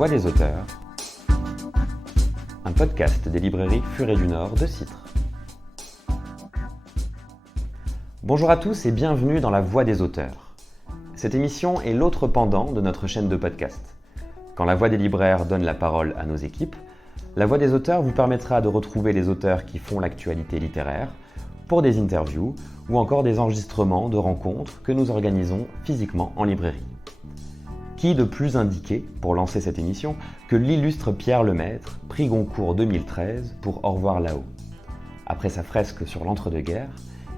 Voix des auteurs, un podcast des librairies Furet du Nord de Citre. Bonjour à tous et bienvenue dans La Voix des auteurs. Cette émission est l'autre pendant de notre chaîne de podcast. Quand La Voix des libraires donne la parole à nos équipes, La Voix des auteurs vous permettra de retrouver les auteurs qui font l'actualité littéraire pour des interviews ou encore des enregistrements de rencontres que nous organisons physiquement en librairie. Qui de plus indiqué pour lancer cette émission que l'illustre Pierre Lemaitre, prix Goncourt 2013 pour Au revoir là-haut. Après sa fresque sur l'entre-deux-guerres,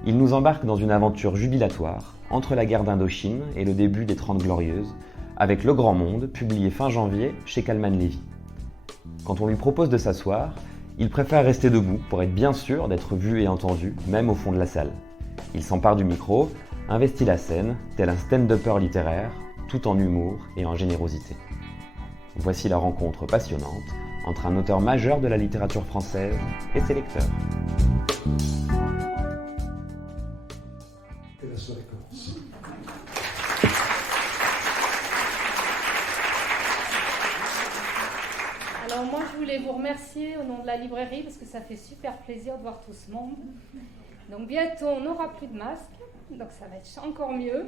il nous embarque dans une aventure jubilatoire entre la guerre d'Indochine et le début des 30 Glorieuses, avec Le Grand Monde, publié fin janvier chez Calman-Lévy. Quand on lui propose de s'asseoir, il préfère rester debout pour être bien sûr d'être vu et entendu, même au fond de la salle. Il s'empare du micro, investit la scène, tel un stand-upper littéraire, tout en humour et en générosité. Voici la rencontre passionnante entre un auteur majeur de la littérature française et ses lecteurs. Que la soirée commence. Alors moi je voulais vous remercier au nom de la librairie parce que ça fait super plaisir de voir tout ce monde. Donc bientôt on n'aura plus de masques, donc ça va être encore mieux.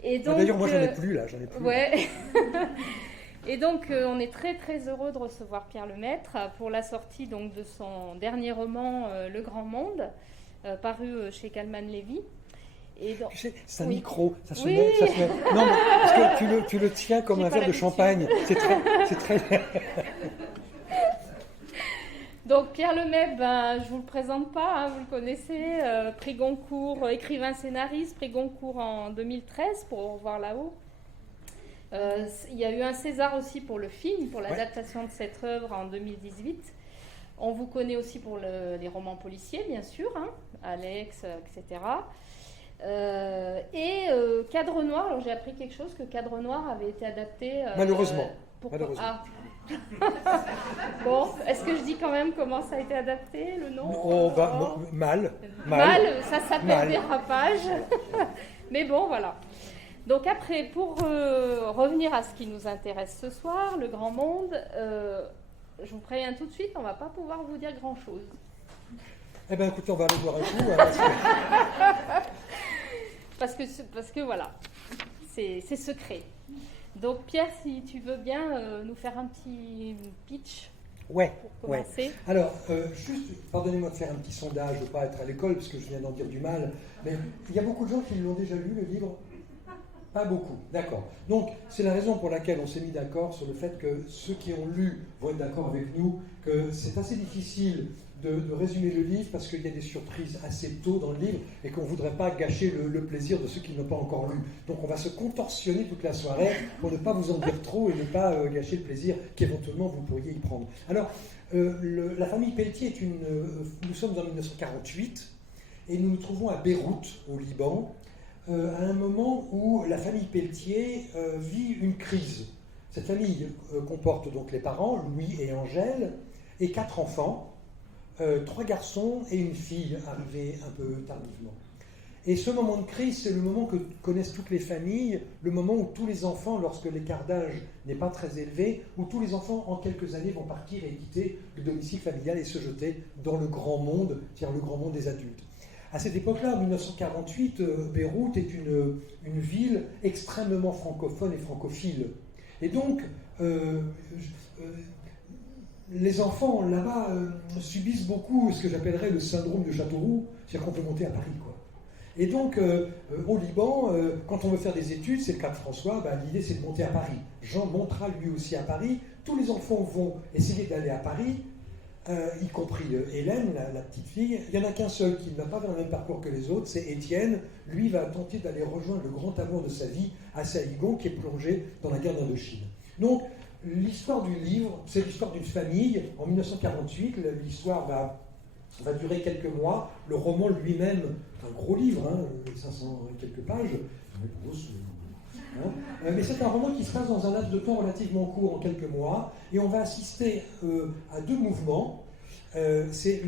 Et donc, d'ailleurs moi j'en ai plus. Ouais. Et donc on est très très heureux de recevoir Pierre Lemaitre pour la sortie donc de son dernier roman Le Grand Monde, paru chez Calman-Lévy. Et donc, tu sais, c'est un micro, ça se oui. met. Non, mais parce que tu le tiens comme un verre de champagne. C'est très. Donc Pierre Lemaitre, je vous le présente pas, vous le connaissez, prix Goncourt, écrivain scénariste, prix Goncourt en 2013 pour Au revoir là-haut. Il y a eu un César aussi pour le film, pour l'adaptation de cette œuvre en 2018. On vous connaît aussi pour les romans policiers, bien sûr, Alex, etc. Cadre Noir, alors j'ai appris quelque chose, que Cadre Noir avait été adapté... Malheureusement. Bon, est-ce que je dis quand même comment ça a été adapté, le nom? Mal, ça s'appelle Dérapage. Mais bon, voilà. Donc après, pour revenir à ce qui nous intéresse ce soir, Le Grand Monde, je vous préviens tout de suite, on ne va pas pouvoir vous dire grand-chose. Eh bien, écoutez, on va aller voir un coup. Parce que voilà, c'est secret. Donc Pierre, si tu veux bien nous faire un petit pitch pour commencer. Ouais. Alors, juste, pardonnez-moi de faire un petit sondage, je ne veux pas être à l'école parce que je viens d'en dire du mal, mais il y a beaucoup de gens qui l'ont déjà lu, le livre. Pas beaucoup, d'accord. Donc, c'est la raison pour laquelle on s'est mis d'accord sur le fait que ceux qui ont lu vont être d'accord avec nous, que c'est assez difficile de résumer le livre parce qu'il y a des surprises assez tôt dans le livre et qu'on ne voudrait pas gâcher le plaisir de ceux qui ne l'ont pas encore lu. Donc on va se contorsionner toute la soirée pour ne pas vous en dire trop et ne pas gâcher le plaisir qu'éventuellement vous pourriez y prendre. Alors, la famille Pelletier est nous sommes en 1948 et nous nous trouvons à Beyrouth, au Liban, à un moment où la famille Pelletier vit une crise. Cette famille comporte donc les parents, Louis et Angèle, et 4 enfants, 3 garçons et une fille arrivés un peu tardivement. Et ce moment de crise, c'est le moment que connaissent toutes les familles, le moment où tous les enfants, lorsque l'écart d'âge n'est pas très élevé, où tous les enfants en quelques années vont partir et quitter le domicile familial et se jeter dans le grand monde, c'est-à-dire le grand monde des adultes. À cette époque-là, en 1948, Beyrouth est une ville extrêmement francophone et francophile. Et donc, les enfants là-bas subissent beaucoup ce que j'appellerais le syndrome de Châteauroux, c'est-à-dire qu'on peut monter à Paris, quoi. Et donc, au Liban, quand on veut faire des études, c'est le cas de François, l'idée c'est de monter à Paris. Jean montera lui aussi à Paris. Tous les enfants vont essayer d'aller à Paris, y compris Hélène, la petite fille. Il n'y en a qu'un seul qui ne va pas vers le même parcours que les autres, c'est Étienne. Lui va tenter d'aller rejoindre le grand amour de sa vie à Saïgon, qui est plongé dans la guerre d'Indochine. Donc, l'histoire du livre, c'est l'histoire d'une famille. En 1948, l'histoire va durer quelques mois. Le roman lui-même, un gros livre, 500 et quelques pages. Mais c'est un roman qui se passe dans un laps de temps relativement court, en quelques mois. Et on va assister à 2 mouvements. C'est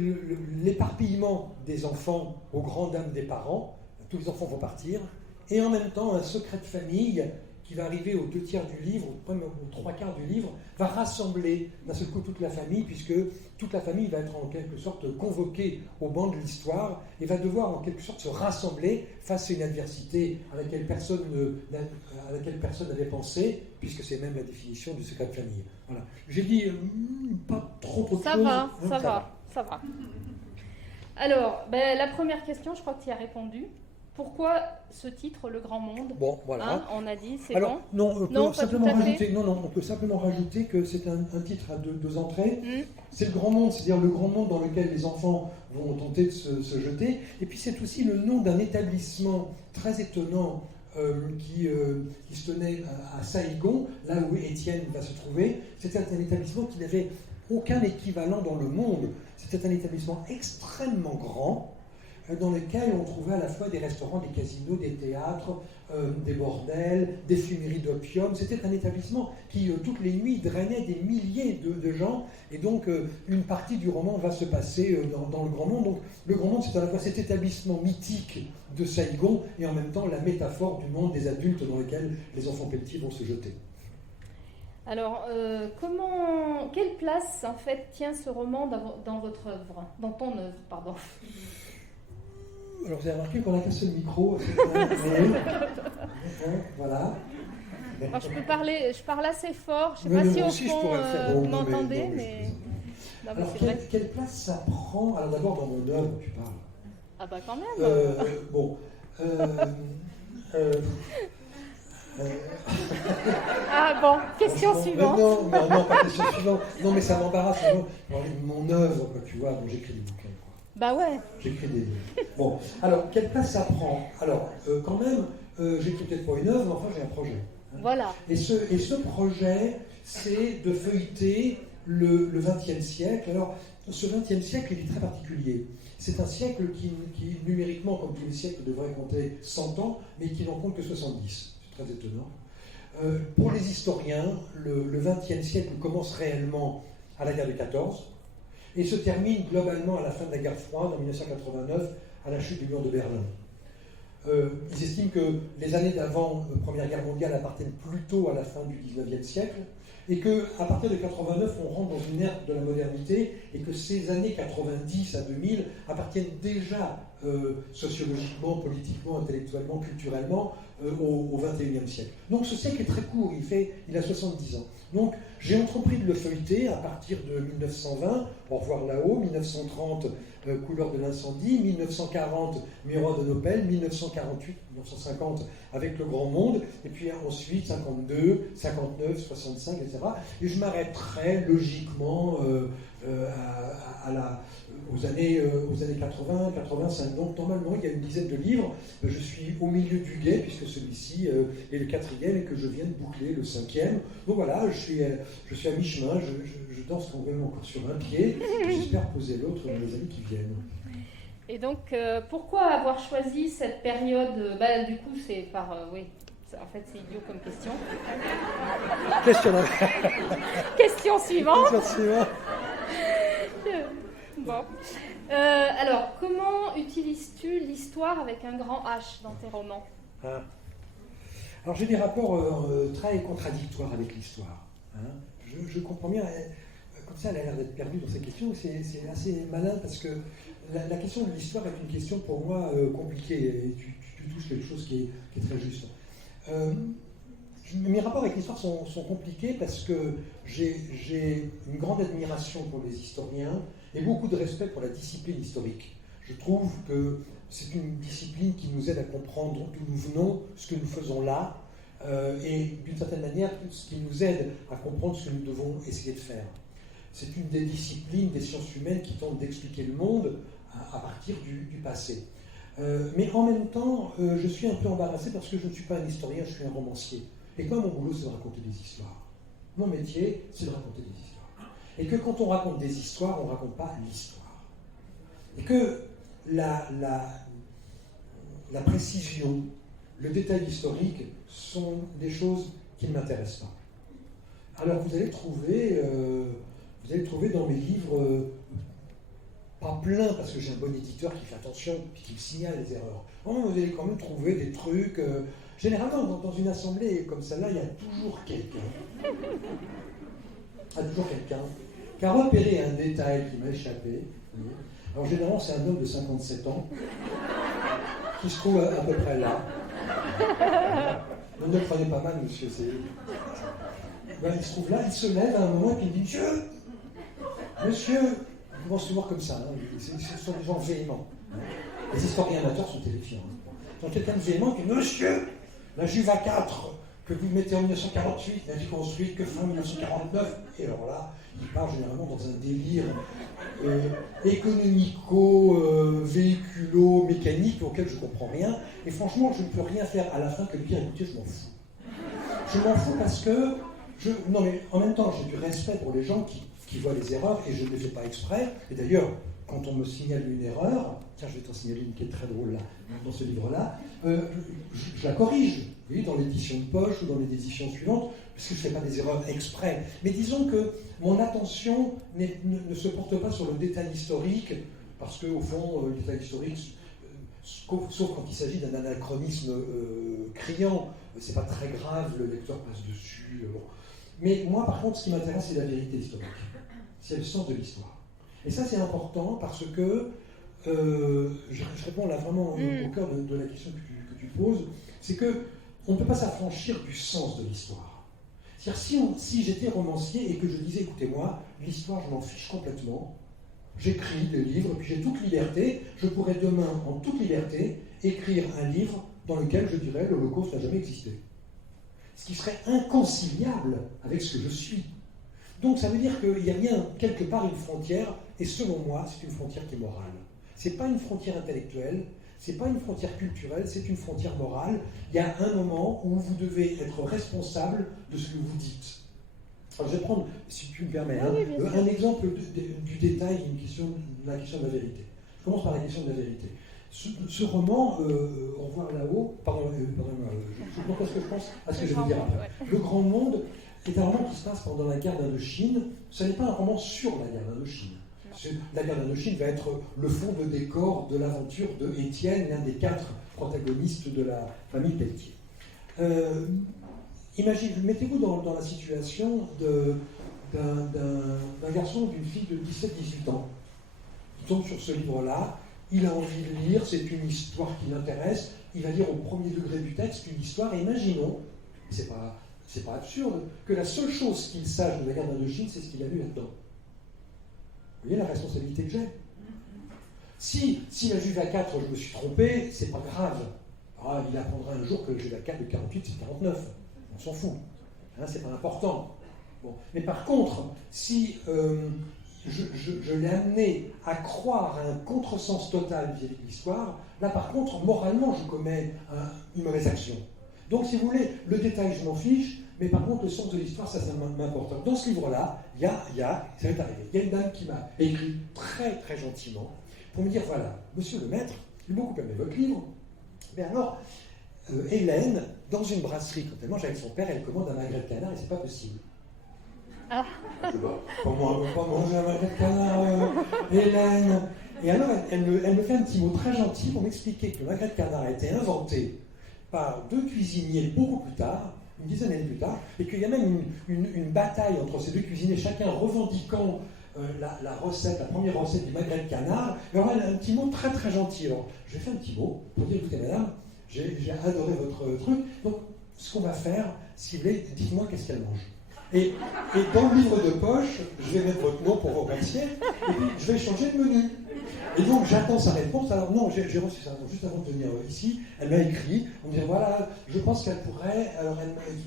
l'éparpillement des enfants aux grandes dames des parents. Tous les enfants vont partir. Et en même temps, un secret de famille qui va arriver aux 2/3 du livre, même aux 3/4 du livre, va rassembler d'un seul coup toute la famille, puisque toute la famille va être en quelque sorte convoquée au banc de l'histoire et va devoir en quelque sorte se rassembler face à une adversité à laquelle personne n'avait pensé, puisque c'est même la définition du secret de famille. Voilà. J'ai dit pas trop de choses. Ça va. Alors, la première question, je crois que tu y as répondu. Pourquoi ce titre, Le Grand Monde? Bon, voilà. On a dit, c'est Alors, bon. non, on peut simplement rajouter que c'est un titre à deux entrées. C'est le grand monde, c'est-à-dire le grand monde dans lequel les enfants vont tenter de se jeter. Et puis c'est aussi le nom d'un établissement très étonnant qui se tenait à Saïgon, là où Étienne va se trouver. C'était un établissement qui n'avait aucun équivalent dans le monde. C'était un établissement extrêmement grand, dans lequel on trouvait à la fois des restaurants, des casinos, des théâtres, des bordels, des fumeries d'opium. C'était un établissement qui, toutes les nuits, drainait des milliers de gens. Et donc, une partie du roman va se passer dans le Grand Monde. Donc, le Grand Monde, c'est à la fois cet établissement mythique de Saïgon et en même temps la métaphore du monde des adultes dans lequel les enfants petits vont se jeter. Alors, quelle place, en fait, tient ce roman dans votre œuvre, dans ton œuvre, pardon? Alors, vous avez remarqué qu'on n'a qu'un seul micro. Voilà. Alors, je parle assez fort. Je ne sais pas si au fond vous m'entendez, mais... Non, alors, quelle place ça prend? Alors, d'abord, dans mon œuvre, tu parles. Ah bah quand même. Ah bon, question suivante. Non, pas question suivante. Non, mais ça m'embarrasse. Mon œuvre, quoi, tu vois, j'écris des bouquins. Bah ouais. J'écris des livres. Bon, alors, quelle place ça prend? Alors, quand même, j'écris peut-être pas une œuvre, mais enfin, j'ai un projet. Voilà. Et ce projet, c'est de feuilleter le XXe siècle. Alors, ce XXe siècle, il est très particulier. C'est un siècle qui, numériquement, comme tous les siècles, devrait compter 100 ans, mais qui n'en compte que 70. C'est très étonnant. Pour les historiens, le XXe siècle commence réellement à la guerre de 14 et se termine globalement à la fin de la guerre froide, en 1989, à la chute du mur de Berlin. Ils estiment que les années d'avant Première Guerre mondiale appartiennent plutôt à la fin du XIXe siècle, et qu'à partir de 89, on rentre dans une ère de la modernité, et que ces années 90 à 2000 appartiennent déjà sociologiquement, politiquement, intellectuellement, culturellement au XXIe siècle. Donc ce siècle est très court, il a 70 ans. Donc j'ai entrepris de le feuilleter à partir de 1920, Au revoir là-haut, 1930, Couleur de l'incendie, 1940, Miroir de Nopel, 1948, 1950, avec Le Grand Monde, et puis ensuite 52, 59, 65, etc. Et je m'arrêterai logiquement aux années 80, 85. Donc normalement, il y a une dizaine de livres. Je suis au milieu du guet, puisque celui-ci est le 4e et que je viens de boucler le 5e. Donc voilà, je suis à mi-chemin, je danse quand même encore sur un pied. J'espère poser l'autre dans les années qui viennent. Et donc, pourquoi avoir choisi cette période? Du coup, c'est par... oui, en fait, c'est idiot comme question. Question suivante. Question suivante. Bon. Alors, comment utilises-tu l'histoire avec un grand H dans tes romans? Alors, j'ai des rapports très contradictoires avec l'histoire. Je comprends bien, comme ça, elle a l'air d'être perdue dans ces questions. C'est assez malin parce que la question de l'histoire est une question pour moi compliquée. Et tu touches quelque chose qui est très juste. Mes rapports avec l'histoire sont compliqués parce que j'ai une grande admiration pour les historiens et beaucoup de respect pour la discipline historique. Je trouve que c'est une discipline qui nous aide à comprendre d'où nous venons, ce que nous faisons là, et d'une certaine manière, ce qui nous aide à comprendre ce que nous devons essayer de faire. C'est une des disciplines des sciences humaines qui tentent d'expliquer le monde à partir du passé. Mais en même temps, je suis un peu embarrassé parce que je ne suis pas un historien, je suis un romancier. Et moi, mon boulot, c'est de raconter des histoires. Mon métier, c'est de raconter des histoires. Et que quand on raconte des histoires, on ne raconte pas l'histoire. Et que la précision, le détail historique sont des choses qui ne m'intéressent pas. Alors vous allez trouver dans mes livres pas plein parce que j'ai un bon éditeur qui fait attention et qui me signale les erreurs. Oh, vous allez quand même trouver des trucs. Généralement, dans une assemblée comme celle-là, il y a toujours quelqu'un. Qui a repéré un détail qui m'a échappé. Alors généralement, c'est un homme de 57 ans qui se trouve à peu près là. Ne le prenez pas mal, monsieur. Ben, il se trouve là, il se lève à un moment et puis il dit Monsieur, ils vont se voir comme ça, hein. Ce sont des gens véhéments. Hein. Les historiens amateurs sont terrifiants. Hein. Donc quelqu'un de véhément qui dit Monsieur, la Juva 4 que vous mettez en 1948 n'a été construite que fin 1949. Et alors là, il part généralement dans un délire économico, véhiculo-mécanique auquel je ne comprends rien. Et franchement, je ne peux rien faire à la fin que de dire écoutez, je m'en fous. Je m'en fous parce que non, mais en même temps, j'ai du respect pour les gens qui voient les erreurs et je ne les fais pas exprès. Et d'ailleurs, quand on me signale une erreur, tiens, je vais t'en signaler une qui est très drôle là, dans ce livre-là, je la corrige, vous voyez, dans l'édition de poche ou dans les éditions suivantes, parce que je ne fais pas des erreurs exprès. Mais disons que mon attention ne se porte pas sur le détail historique, parce qu'au fond, le détail historique, sauf quand il s'agit d'un anachronisme criant, c'est pas très grave, le lecteur passe dessus. Bon. Mais moi, par contre, ce qui m'intéresse, c'est la vérité historique. C'est le sens de l'histoire. Et ça, c'est important parce que, je réponds là vraiment au cœur de la question que tu poses, c'est qu'on ne peut pas s'affranchir du sens de l'histoire. C'est-à-dire, si j'étais romancier et que je disais, écoutez-moi, l'histoire, je m'en fiche complètement, j'écris des livres, puis j'ai toute liberté, je pourrais demain, en toute liberté, écrire un livre dans lequel je dirais l'Holocauste n'a jamais existé. Ce qui serait inconciliable avec ce que je suis. Donc ça veut dire qu'il y a bien quelque part une frontière, et selon moi, c'est une frontière qui est morale. Ce n'est pas une frontière intellectuelle, ce n'est pas une frontière culturelle, c'est une frontière morale. Il y a un moment où vous devez être responsable de ce que vous dites. Alors je vais prendre, si tu me permets, un exemple du détail de la question de la vérité. Je commence par la question de la vérité. Ce roman, Au revoir là-haut, je pense ce que je pense à ce que je vais dire après. Le Grand Monde est un roman qui se passe pendant la guerre d'Indochine. Ce n'est pas un roman sur la guerre d'Indochine. La guerre d'Indochine va être le fond de décor de l'aventure de Étienne, l'un des 4 protagonistes de la famille Pelletier. Mettez-vous dans la situation d'un garçon ou d'une fille de 17-18 ans qui tombe sur ce livre-là. Il a envie de lire, c'est une histoire qui l'intéresse, il va lire au premier degré du texte une histoire, et imaginons, c'est pas absurde, que la seule chose qu'il sache de la guerre d'Indochine, c'est ce qu'il a lu là-dedans. Vous voyez la responsabilité que j'ai. Si la Juva 4, je me suis trompé, c'est pas grave. Il apprendra un jour que la Juva 4 de 48, c'est 49. On s'en fout. Hein, c'est pas important. Bon. Mais par contre, si je l'ai amené à croire à un contresens total vis-à-vis de l'histoire, là par contre, moralement, je commets une mauvaise action. Donc, si vous voulez, le détail, je m'en fiche, mais par contre, le sens de l'histoire, ça m'importe. Dans ce livre-là, ça m'est arrivé. Il y a une dame qui m'a écrit très, très gentiment pour me dire, voilà, monsieur le maître, j'ai beaucoup aimé votre livre, mais alors, Hélène, dans une brasserie, quand elle mange avec son père, elle commande un magret de canard et c'est pas possible. Ah. Je sais pas, comment pas manger un magret de canard, Hélène. Et alors, elle me fait un petit mot très gentil pour m'expliquer que le magret de canard a été inventé par 2 cuisiniers beaucoup plus tard, une dizaine d'années plus tard, et qu'il y a même une bataille entre ces 2 cuisiniers, chacun revendiquant la première recette du magret de canard. Et alors, elle a un petit mot très très gentil. Alors, je vais faire un petit mot pour dire, écoutez madame, j'ai adoré votre truc, donc ce qu'on va faire, si vous voulez, dites-moi qu'est-ce qu'elle mange. Et dans le livre de poche, je vais mettre votre nom pour vous remercier, et puis je vais changer de menu. Et donc j'attends sa réponse. Alors non, j'ai reçu ça juste avant de venir ici. Elle m'a écrit, on me dit voilà, je pense qu'elle pourrait. Alors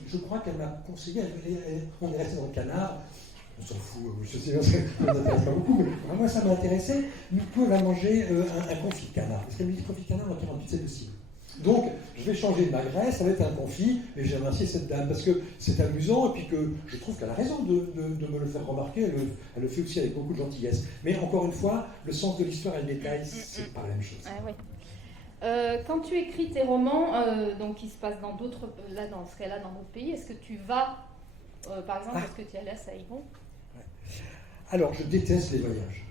je crois qu'elle m'a conseillé. On est resté dans le canard. On s'en fout. Je sais que ça ne m'intéresse pas beaucoup, mais moi ça m'a intéressé. Nous pouvons la manger un confit de canard. Parce qu'elle me dit confit de canard en 48 c'est possible. Donc, je vais changer de magret, ça va être un confit, et j'ai remercié cette dame, parce que c'est amusant, et puis que je trouve qu'elle a raison de me le faire remarquer, elle le fait aussi avec beaucoup de gentillesse. Mais encore une fois, le sens de l'histoire et le détail, c'est pas la même chose. Ah, oui. Quand tu écris tes romans, donc qui se passent dans d'autres, là dans ce cas-là, dans d'autres pays, est-ce que tu vas, par exemple, est-ce que tu es allé à Saïgon ? Alors, je déteste les voyages.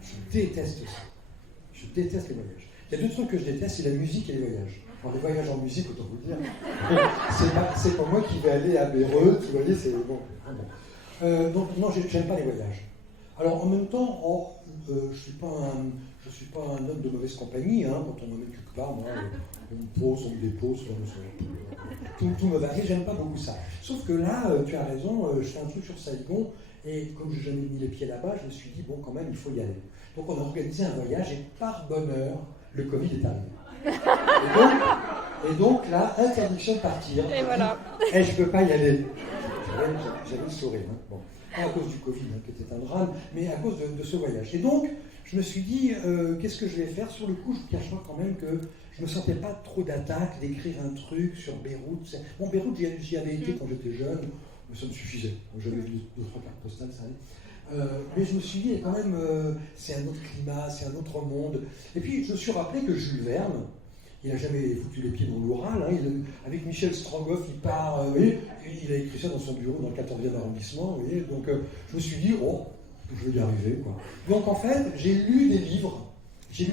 Je déteste ça. Je déteste les voyages. Il y a deux trucs que je déteste, c'est la musique et les voyages. Alors, les voyages en musique, autant vous le dire, c'est pas moi qui vais aller à Bayreuth, vous voyez, c'est bon. Donc, non, j'aime pas les voyages. Alors, en même temps, je suis pas un homme de mauvaise compagnie, hein, quand on m'amène quelque part, moi, on me pose, on me dépose, tout me va. Et j'aime pas beaucoup ça. Sauf que là, tu as raison, je fais un truc sur Saigon, et comme je n'ai jamais mis les pieds là-bas, je me suis dit, bon, quand même, il faut y aller. Donc, on a organisé un voyage, et par bonheur, le Covid est arrivé. Et donc là, interdiction de partir. Et voilà. Et je ne peux pas y aller. J'avais le sourire. Hein. Bon. Pas à cause du Covid, hein, qui était un drame, mais à cause de ce voyage. Et donc, je me suis dit, qu'est-ce que je vais faire? Sur le coup, je ne vous cache pas quand même que je ne me sentais pas trop d'attaque d'écrire un truc sur Beyrouth. Bon, Beyrouth, j'y avais été quand j'étais jeune, mais ça me suffisait. J'avais vu 2-3 cartes postales, ça allait. Mais je me suis dit, quand même, c'est un autre climat, c'est un autre monde. Et puis, je me suis rappelé que Jules Verne, il n'a jamais foutu les pieds dans l'Oural. Hein, avec Michel Strogoff, il part, il a écrit ça dans son bureau dans le 14e arrondissement. Donc, je me suis dit, oh, je vais y arriver. Quoi. Donc, en fait, j'ai lu des livres, j'ai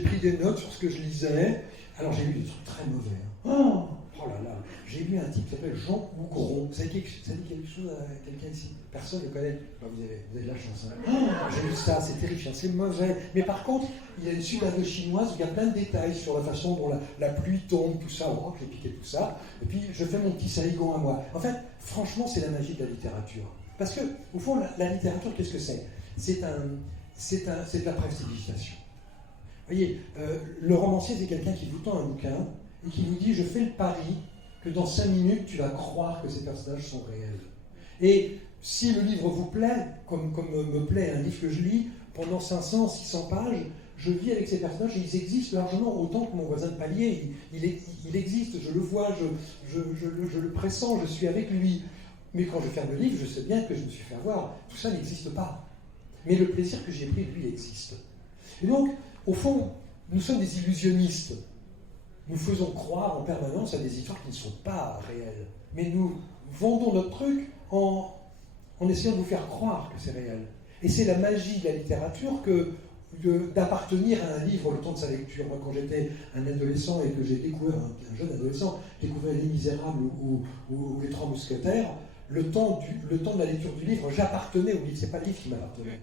pris des notes sur ce que je lisais. Alors, j'ai lu des trucs très mauvais. Hein. Oh là là, j'ai lu un type qui s'appelle Jean Hougron. Ça dit quelque chose à quelqu'un ici? Personne ne le connaît. Bah, vous avez de la chance. Hein. J'ai lu ça, c'est terrifiant, c'est mauvais. Mais par contre, il y a une superbe chinoise où il y a plein de détails sur la façon dont la pluie tombe, tout ça. Oh, j'ai piqué tout ça. Et puis, je fais mon petit Saigon à moi. En fait, franchement, c'est la magie de la littérature. Parce que, au fond, la littérature, qu'est-ce que c'est? C'est de la prestidigitation. Vous voyez, le romancier, c'est quelqu'un qui vous tend un bouquin et qui vous dit, je fais le pari que dans 5 minutes, tu vas croire que ces personnages sont réels. Et si le livre vous plaît, comme me plaît un livre que je lis, pendant 500, 600 pages, je vis avec ces personnages et ils existent largement autant que mon voisin de palier. Il existe, je le vois, je le pressens, je suis avec lui. Mais quand je ferme le livre, je sais bien que je me suis fait avoir. Tout ça n'existe pas. Mais le plaisir que j'ai pris, lui, existe. Et donc, au fond, nous sommes des illusionnistes. Nous faisons croire en permanence à des histoires qui ne sont pas réelles. Mais nous vendons notre truc en essayant de vous faire croire que c'est réel. Et c'est la magie de la littérature d'appartenir à un livre le temps de sa lecture. Moi, quand j'étais un adolescent et que j'ai découvert, un jeune adolescent, découvert Les Misérables ou Les Trois Mousquetaires, le temps de la lecture du livre, j'appartenais au livre, c'est pas le livre qui m'appartenait.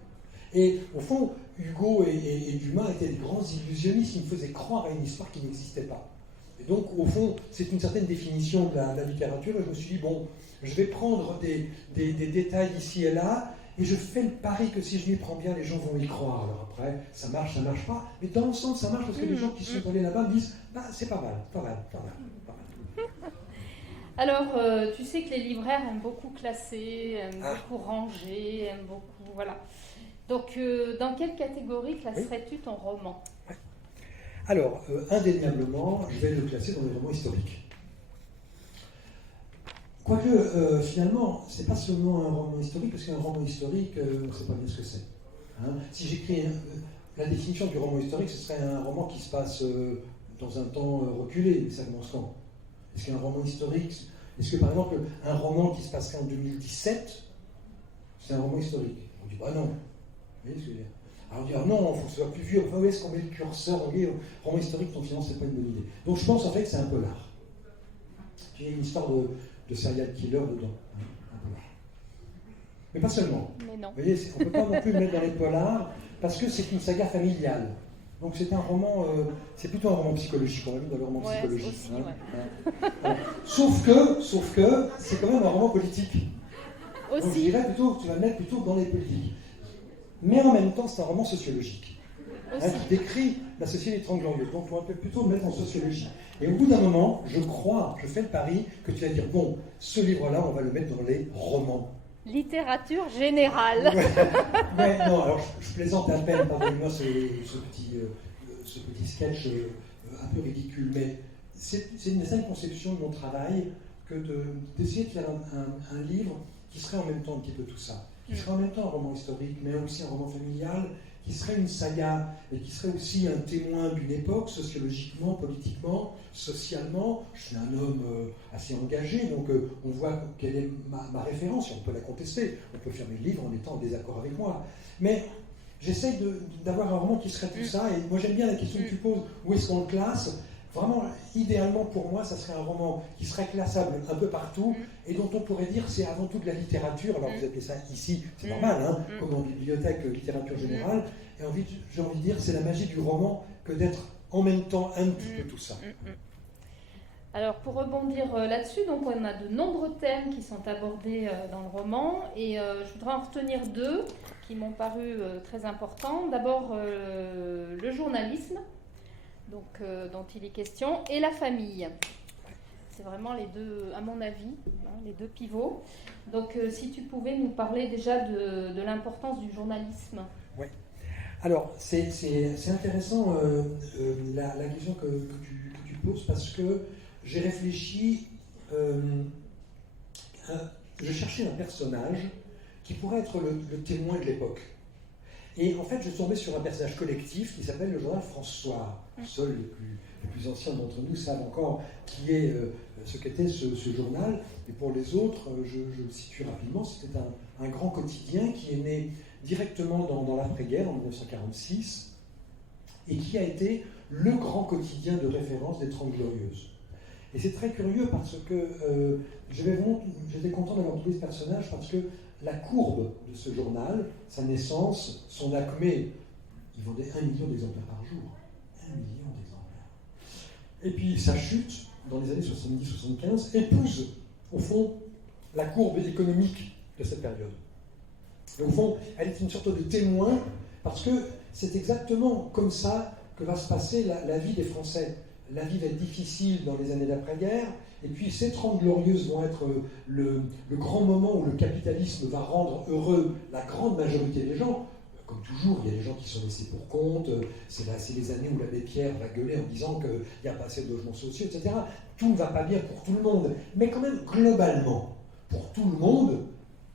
Et au fond, Hugo et Dumas étaient des grands illusionnistes qui me faisaient croire à une histoire qui n'existait pas. Et donc, au fond, c'est une certaine définition de la littérature. Et je me suis dit, bon, je vais prendre des détails ici et là, et je fais le pari que si je m'y prends bien, les gens vont y croire. Alors après, ça marche pas. Mais dans l'ensemble, ça marche parce que les gens qui sont allés là-bas me disent, bah, c'est pas mal. Alors, tu sais que les libraires aiment beaucoup classer, aiment beaucoup ranger, aiment beaucoup... Voilà. Donc, dans quelle catégorie classerais-tu ton roman? Alors, indéniablement, je vais le classer dans les romans historiques. Quoique, finalement, c'est pas seulement un roman historique, parce qu'un roman historique, on ne sait pas bien ce que c'est. Hein. Si j'écris la définition du roman historique, ce serait un roman qui se passe dans un temps reculé, mais ça commence quand? Est-ce qu'un roman historique, est-ce que par exemple, un roman qui se passerait en 2017, c'est un roman historique? On dit, bah non. Vous voyez ce que je veux dire? Alors on dit, non, il faut que ce soit plus vieux. Enfin, où est-ce qu'on met le curseur? Roman historique, donc finalement, c'est pas une bonne idée. Donc je pense en fait que c'est un polar. Il y a une histoire de serial killer dedans. Hein, un polar. Mais pas seulement. Mais non. Vous voyez, on ne peut pas non plus le mettre dans les polars, parce que c'est une saga familiale. Donc c'est un roman, c'est plutôt un roman psychologique, on l'a mis dans le roman psychologique. Aussi, hein. Sauf que c'est quand même un roman politique. Aussi. Donc je dirais plutôt, tu vas le mettre plutôt dans les politiques. Mais en même temps, c'est un roman sociologique. Hein, qui décrit la société des 30 glorieuses. Donc on va plutôt le mettre en sociologie. Et au bout d'un moment, je fais le pari que tu vas dire, bon, ce livre-là, on va le mettre dans les romans. Littérature générale. Ouais, non, alors je plaisante à peine, pardonnez-moi ce petit sketch un peu ridicule, mais c'est une certaine conception de mon travail que d'essayer de faire un livre qui serait en même temps un petit peu tout ça, qui serait en même temps un roman historique, mais aussi un roman familial, qui serait une saga, et qui serait aussi un témoin d'une époque, sociologiquement, politiquement, socialement. Je suis un homme assez engagé, donc on voit quelle est ma référence, et on peut la contester. On peut fermer le livre en étant en désaccord avec moi. Mais j'essaie d'avoir un roman qui serait tout ça, et moi j'aime bien la question que tu poses, où est-ce qu'on le classe? Vraiment, idéalement pour moi, ça serait un roman qui serait classable un peu partout, et dont on pourrait dire c'est avant tout de la littérature, alors vous appelez ça ici, c'est normal, hein, comme en bibliothèque, littérature générale, et j'ai envie de dire c'est la magie du roman que d'être en même temps un petit peu tout ça. Alors pour rebondir là-dessus, donc on a de nombreux thèmes qui sont abordés dans le roman, et je voudrais en retenir deux qui m'ont paru très importants. D'abord le journalisme, donc, dont il est question, et la famille. C'est vraiment les deux, à mon avis, les deux pivots. Donc si tu pouvais nous parler déjà de l'importance du journalisme. Oui. Alors c'est intéressant la question que tu poses, parce que j'ai réfléchi, je cherchais un personnage qui pourrait être le témoin de l'époque. Et en fait, je suis tombé sur un personnage collectif qui s'appelle le journal France-Soir. Seuls les plus anciens d'entre nous savent encore qui est ce qu'était ce journal. Et pour les autres, je le situe rapidement, c'était un grand quotidien qui est né directement dans l'après-guerre, en 1946, et qui a été le grand quotidien de référence des Trente Glorieuses. Et c'est très curieux parce que j'étais content d'avoir trouvé ce personnage, parce que la courbe de ce journal, sa naissance, son acmé, il vendait 1 million d'exemplaires par jour. 1 million d'exemplaires. Et puis sa chute, dans les années 70-75, épouse, au fond, la courbe économique de cette période. Et au fond, elle est une sorte de témoin, parce que c'est exactement comme ça que va se passer la vie des Français. La vie va être difficile dans les années d'après-guerre, et puis ces 30 glorieuses vont être le grand moment où le capitalisme va rendre heureux la grande majorité des gens. Comme toujours, il y a des gens qui sont laissés pour compte, c'est les années où l'abbé Pierre va gueuler en disant qu'il n'y a pas assez de logements sociaux, etc. Tout ne va pas bien pour tout le monde, mais quand même, globalement, pour tout le monde,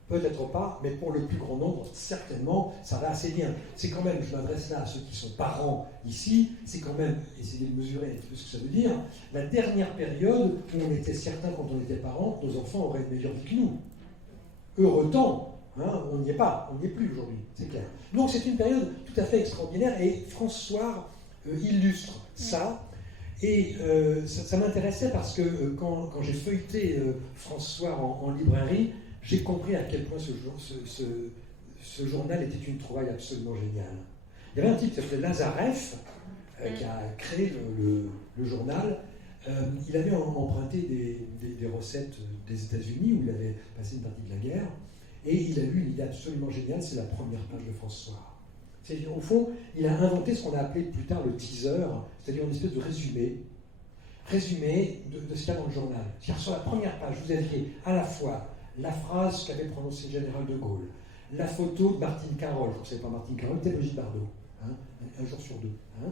peut-être pas, mais pour le plus grand nombre, certainement, ça va assez bien. C'est quand même, je m'adresse là à ceux qui sont parents ici, c'est quand même, essayez de mesurer un petit peu ce que ça veut dire, la dernière période où on était certain, quand on était parents, que nos enfants auraient une meilleure vie que nous. Heureux temps, hein, on n'y est pas, on n'y est plus aujourd'hui, c'est clair. Donc c'est une période tout à fait extraordinaire, et France-Soir illustre ça. Et ça m'intéressait parce que quand j'ai feuilleté France-Soir en librairie, j'ai compris à quel point ce journal était une trouvaille absolument géniale. Il y avait un type qui s'appelait Lazareff, qui a créé le journal. Il avait emprunté des recettes des États-Unis, où il avait passé une partie de la guerre, et il a eu une idée absolument géniale, c'est la première page de France-Soir. C'est-à-dire, au fond, il a inventé ce qu'on a appelé plus tard le teaser, c'est-à-dire une espèce de résumé de ce qu'il y a dans le journal. C'est-à-dire, sur la première page, vous aviez à la fois la phrase qu'avait prononcée le général de Gaulle, la photo de Martine Carole, je ne savais pas Martine Carole, c'était Brigitte Bardot, hein, un jour sur deux. Hein.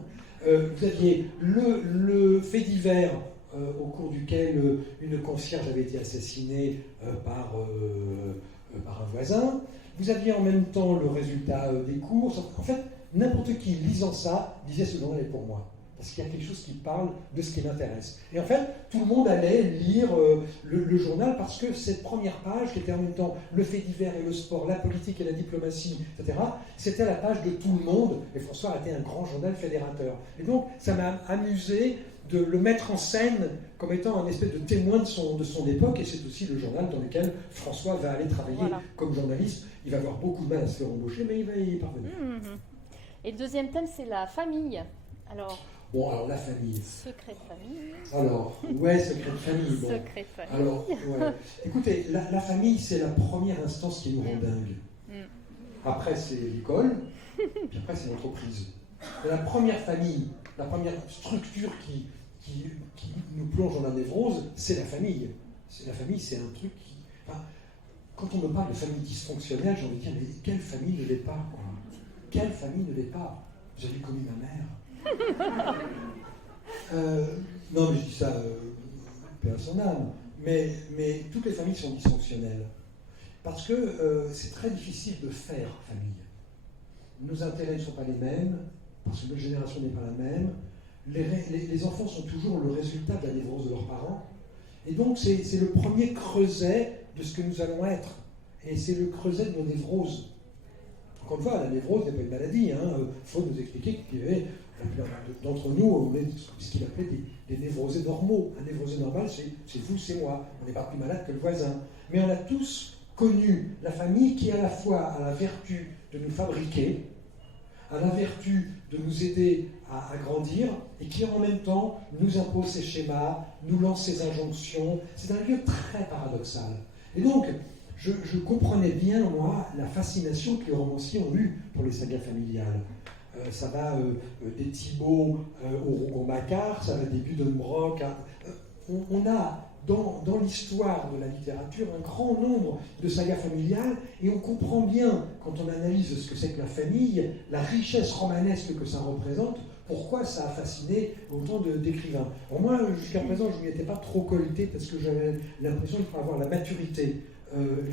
Vous aviez le fait divers au cours duquel une concierge avait été assassinée par un voisin. Vous aviez en même temps le résultat des courses. En fait, n'importe qui lisant ça disait ce journal est pour moi. Parce qu'il y a quelque chose qui parle de ce qui m'intéresse. Et en fait, tout le monde allait lire le journal, parce que cette première page, qui était en même temps le fait divers et le sport, la politique et la diplomatie, etc., c'était la page de tout le monde. Et François était un grand journal fédérateur. Et donc, ça m'a amusé de le mettre en scène comme étant un espèce de témoin de son époque. Et c'est aussi le journal dans lequel François va aller travailler comme journaliste. Il va avoir beaucoup de mal à se faire embaucher, mais il va y parvenir. Et le deuxième thème, c'est la famille. Alors la famille. Secret de famille. Alors, ouais, secret de famille. Bon. Secret de famille. Alors, ouais. Écoutez, la famille, c'est la première instance qui nous rend dingue. Après, c'est l'école, puis après, c'est l'entreprise. La première famille, la première structure qui nous plonge dans la névrose, c'est la famille. La famille, c'est un truc qui... Enfin, quand on me parle de famille dysfonctionnelle, j'ai envie de dire, mais quelle famille ne l'est pas, quoi? Quelle famille ne l'est pas? Vous avez connu ma mère. Non, mais je dis ça, paix à son âme. Mais toutes les familles sont dysfonctionnelles. Parce que c'est très difficile de faire famille. Nos intérêts ne sont pas les mêmes, parce que notre génération n'est pas la même. Les enfants sont toujours le résultat de la névrose de leurs parents. Et donc, c'est le premier creuset de ce que nous allons être. Et c'est le creuset de nos névroses. Encore une fois, la névrose n'est pas une maladie. Il faut nous expliquer qu'il y avait, la plupart d'entre nous, on est ce qu'il appelait des névrosés normaux. Un névrosé normal, c'est vous, c'est moi. On n'est pas plus malade que le voisin. Mais on a tous connu la famille qui, à la fois, a la vertu de nous fabriquer, a la vertu de nous aider à grandir, et qui, en même temps, nous impose ses schémas, nous lance ses injonctions. C'est un lieu très paradoxal. Et donc, je comprenais bien, moi, la fascination que les romanciers ont eue pour les sagas familiales. Ça va des Thibault au Rougon-Macquart, ça va des Buddenbrook. On a dans l'histoire de la littérature un grand nombre de sagas familiales, et on comprend bien, quand on analyse ce que c'est que la famille, la richesse romanesque que ça représente, pourquoi ça a fasciné autant d'écrivains. Moi, jusqu'à présent, je ne m'y étais pas trop colté parce que j'avais l'impression de ne pas avoir la maturité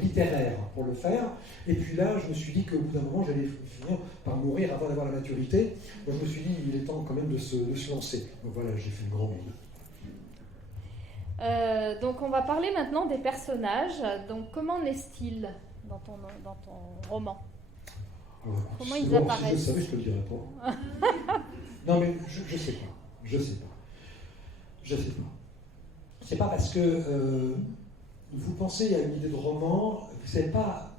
littéraire pour le faire. Et puis là, je me suis dit qu'au bout d'un moment, j'allais finir par mourir avant d'avoir la maturité. Donc je me suis dit, il est temps quand même de se lancer. Donc voilà, j'ai fait une grande monde. Donc on va parler maintenant des personnages. Donc comment naissent-ils dans ton roman? Comment ils apparaissent? Si je savais, je te le dirais pas. Non mais je sais pas. Je sais pas. C'est pas parce que vous pensez à une idée de roman, vous ne savez pas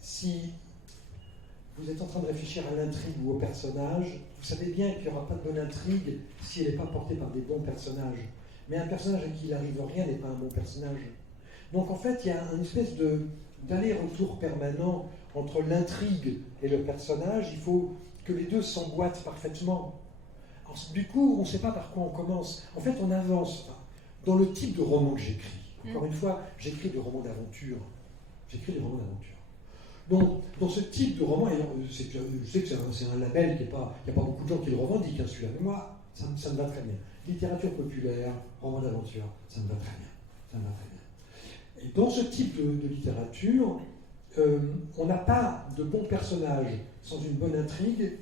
si vous êtes en train de réfléchir à l'intrigue ou au personnage, vous savez bien qu'il n'y aura pas de bonne intrigue si elle n'est pas portée par des bons personnages. Mais un personnage à qui il n'arrive rien n'est pas un bon personnage. Donc en fait, il y a une espèce d'aller-retour permanent entre l'intrigue et le personnage. Il faut que les deux s'emboîtent parfaitement. Alors, du coup, on ne sait pas par quoi on commence. En fait, on avance dans le type de roman que j'écris. Encore une fois, j'écris des romans d'aventure. Donc, dans ce type de roman, je sais que c'est un label il n'y a pas beaucoup de gens qui le revendiquent, celui-là, mais moi, ça me va très bien. Littérature populaire, roman d'aventure, ça me va très bien. Et dans ce type de littérature, on n'a pas de bons personnages sans une bonne intrigue.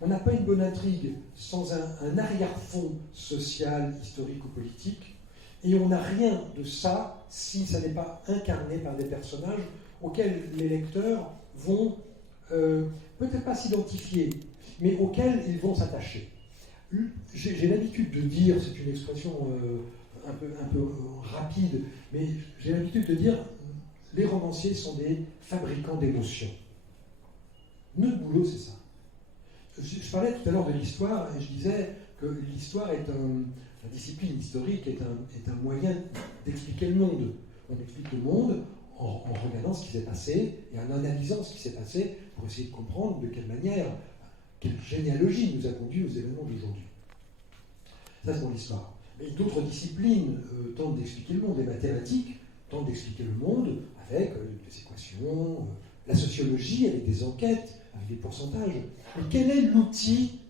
On n'a pas une bonne intrigue sans un arrière-fond social, historique ou politique. Et on n'a rien de ça si ça n'est pas incarné par des personnages auxquels les lecteurs vont peut-être pas s'identifier, mais auxquels ils vont s'attacher. J'ai l'habitude de dire, c'est une expression un peu rapide, mais j'ai l'habitude de dire les romanciers sont des fabricants d'émotions. Notre boulot, c'est ça. Je parlais tout à l'heure de l'histoire et je disais que l'histoire est la discipline historique est un moyen d'expliquer le monde. On explique le monde en regardant ce qui s'est passé et en analysant ce qui s'est passé pour essayer de comprendre de quelle manière, quelle généalogie nous a conduit aux événements d'aujourd'hui. Ça, c'est pour l'histoire. Mais d'autres disciplines tentent d'expliquer le monde. Les mathématiques tentent d'expliquer le monde avec des équations, la sociologie avec des enquêtes, avec des pourcentages. Mais quel est l'outil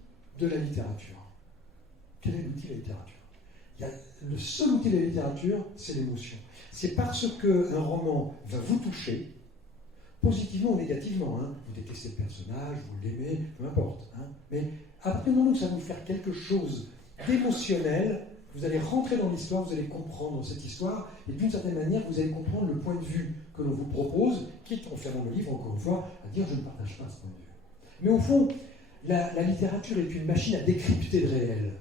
de la littérature? Quel est l'outil de la littérature? Le seul outil de la littérature, c'est l'émotion. C'est parce qu'un roman va vous toucher, positivement ou négativement. Vous détestez le personnage, vous l'aimez, peu importe. Mais à partir du moment où ça va vous faire quelque chose d'émotionnel, vous allez rentrer dans l'histoire, vous allez comprendre cette histoire, et d'une certaine manière, vous allez comprendre le point de vue que l'on vous propose, quitte, en fermant le livre, encore une fois, à dire « je ne partage pas ce point de vue ». Mais au fond, la littérature est une machine à décrypter le réel.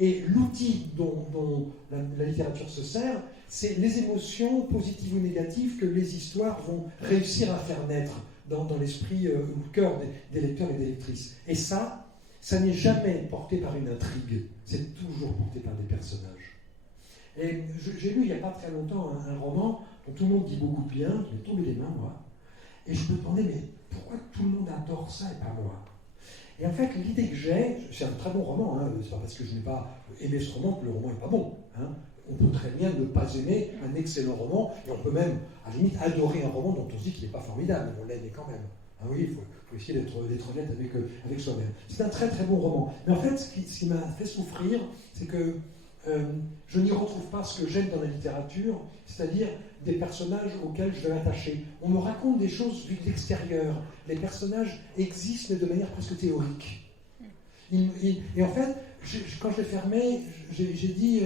Et l'outil dont la littérature se sert, c'est les émotions, positives ou négatives, que les histoires vont réussir à faire naître dans l'esprit ou le cœur des lecteurs et des lectrices. Et ça n'est jamais porté par une intrigue, c'est toujours porté par des personnages. Et j'ai lu il n'y a pas très longtemps un roman dont tout le monde dit beaucoup de bien, je m'ai tombé les mains, moi, et je me demandais, mais pourquoi tout le monde adore ça et pas moi? Et en fait, l'idée que j'ai, c'est un très bon roman, c'est pas parce que je n'ai pas aimé ce roman que le roman n'est pas bon. On peut très bien ne pas aimer un excellent roman, et on peut même, à la limite, adorer un roman dont on se dit qu'il n'est pas formidable, mais on l'aime quand même. Oui, il faut essayer d'être honnête avec soi-même. C'est un très très bon roman. Mais en fait, ce qui m'a fait souffrir, c'est que je n'y retrouve pas ce que j'aime dans la littérature, c'est-à-dire des personnages auxquels je vais m'attacher. On me raconte des choses vues de l'extérieur. Les personnages existent, mais de manière presque théorique. Et en fait, quand je l'ai fermé, j'ai dit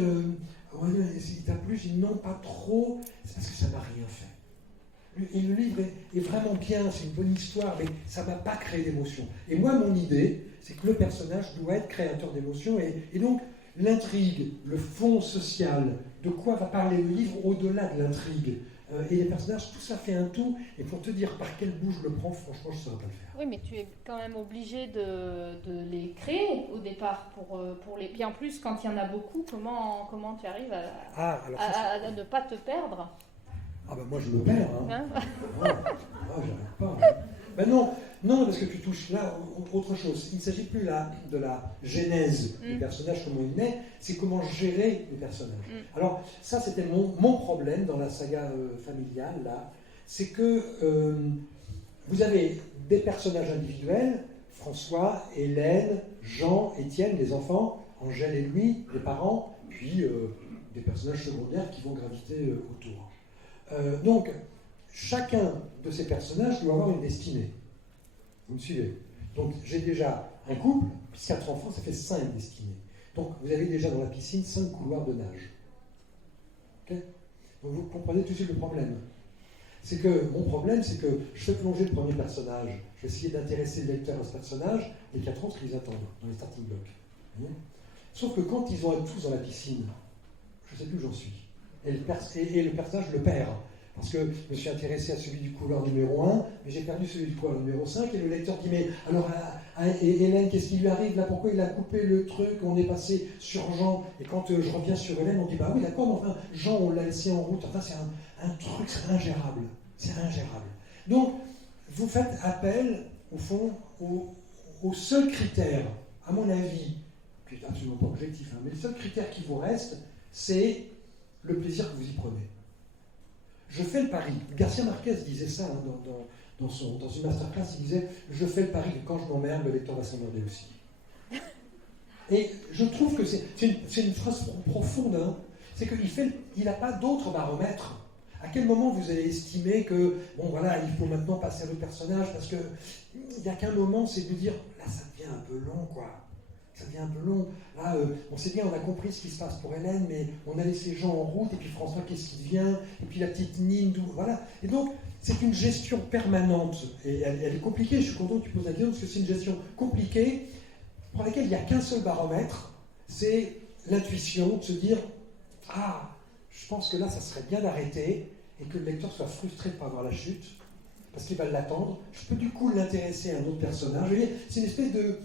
ouais, il t'a plu? J'ai dit non, pas trop, c'est parce que ça m'a rien fait. Et le livre est vraiment bien, c'est une bonne histoire, mais ça ne m'a pas créé d'émotion. Et moi, mon idée, c'est que le personnage doit être créateur d'émotion, et donc l'intrigue, le fond social, de quoi va parler le livre au-delà de l'intrigue, et les personnages, tout ça fait un tout, et pour te dire par quel bout je le prends, franchement, je ne saurais pas le faire. Oui, mais tu es quand même obligé de les créer au départ pour les... Puis en plus, quand il y en a beaucoup, comment tu arrives à ne pas te perdre? Ah ben moi je me perds, hein. J'arrive pas. Ben non, parce que tu touches là autre chose. Il ne s'agit plus là de la genèse du personnage, comment il naît, c'est comment gérer les personnages. Alors ça c'était mon problème dans la saga familiale, là, c'est que vous avez des personnages individuels, François, Hélène, Jean, Étienne, les enfants, Angèle et Louis, les parents, puis des personnages secondaires qui vont graviter autour. Donc, chacun de ces personnages doit avoir une destinée. Vous me suivez? Donc, j'ai déjà un couple, puis 4 enfants, ça fait 5 destinées. Donc, vous avez déjà dans la piscine 5 couloirs de nage. Okay? Donc, vous comprenez tout de suite le problème. C'est que, mon problème, c'est que je fais plonger le premier personnage, je vais essayer d'intéresser le lecteur à ce personnage, et 4 autres, ils attendent dans les starting blocks. Sauf que quand ils ont tous dans la piscine, je ne sais plus où j'en suis. Et le personnage le perd. Parce que je me suis intéressé à celui du couloir numéro 1, mais j'ai perdu celui du couloir numéro 5, et le lecteur dit, mais alors, Hélène, qu'est-ce qui lui arrive là? Pourquoi il a coupé le truc? On est passé sur Jean, et quand je reviens sur Hélène, on dit, bah oui, d'accord, mais enfin, Jean, on l'a laissé en route. Enfin, c'est un truc, c'est ingérable. C'est ingérable. Donc, vous faites appel, au fond, au seul critère, à mon avis, qui n'est absolument pas objectif, hein, mais le seul critère qui vous reste, c'est le plaisir que vous y prenez. Je fais le pari. Garcia Marquez disait ça hein, dans une masterclass, il disait « Je fais le pari que quand je m'emmerde, le lecteur va s'emmerder aussi ». Et je trouve que c'est une phrase profonde. Hein. C'est qu'il n'a pas d'autre baromètre. À quel moment vous allez estimer que, bon voilà, il faut maintenant passer à l'autre personnage, parce qu'il n'y a qu'un moment, c'est de dire « Là, ça devient un peu long, quoi ». Ça devient un peu long. Là, on sait bien, on a compris ce qui se passe pour Hélène, mais on a laissé Jean en route, et puis François, qu'est-ce qui devient? Et puis la petite Nine, voilà. Et donc, c'est une gestion permanente. Et elle est compliquée, je suis content que tu poses la question, parce que c'est une gestion compliquée, pour laquelle il n'y a qu'un seul baromètre, c'est l'intuition de se dire « Ah, je pense que là, ça serait bien d'arrêter, et que le lecteur soit frustré de ne pas avoir la chute, parce qu'il va l'attendre. Je peux du coup l'intéresser à un autre personnage. » C'est une espèce de...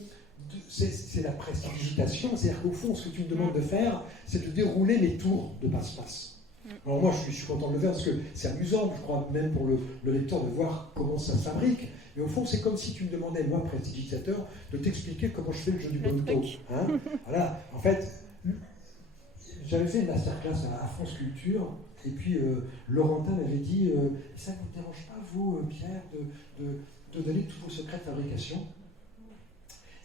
C'est la prestidigitation, c'est-à-dire qu'au fond, ce que tu me demandes de faire, c'est de dérouler mes tours de passe-passe. Alors moi, je suis content de le faire parce que c'est amusant, je crois, même pour le lecteur de voir comment ça se fabrique. Mais au fond, c'est comme si tu me demandais, moi, prestidigitateur, de t'expliquer comment je fais le jeu du bonneto. Hein, voilà. En fait, j'avais fait une masterclass à France Culture, et puis Laurentin m'avait dit ça ne vous dérange pas, vous, Pierre, de donner tous vos secrets de fabrication?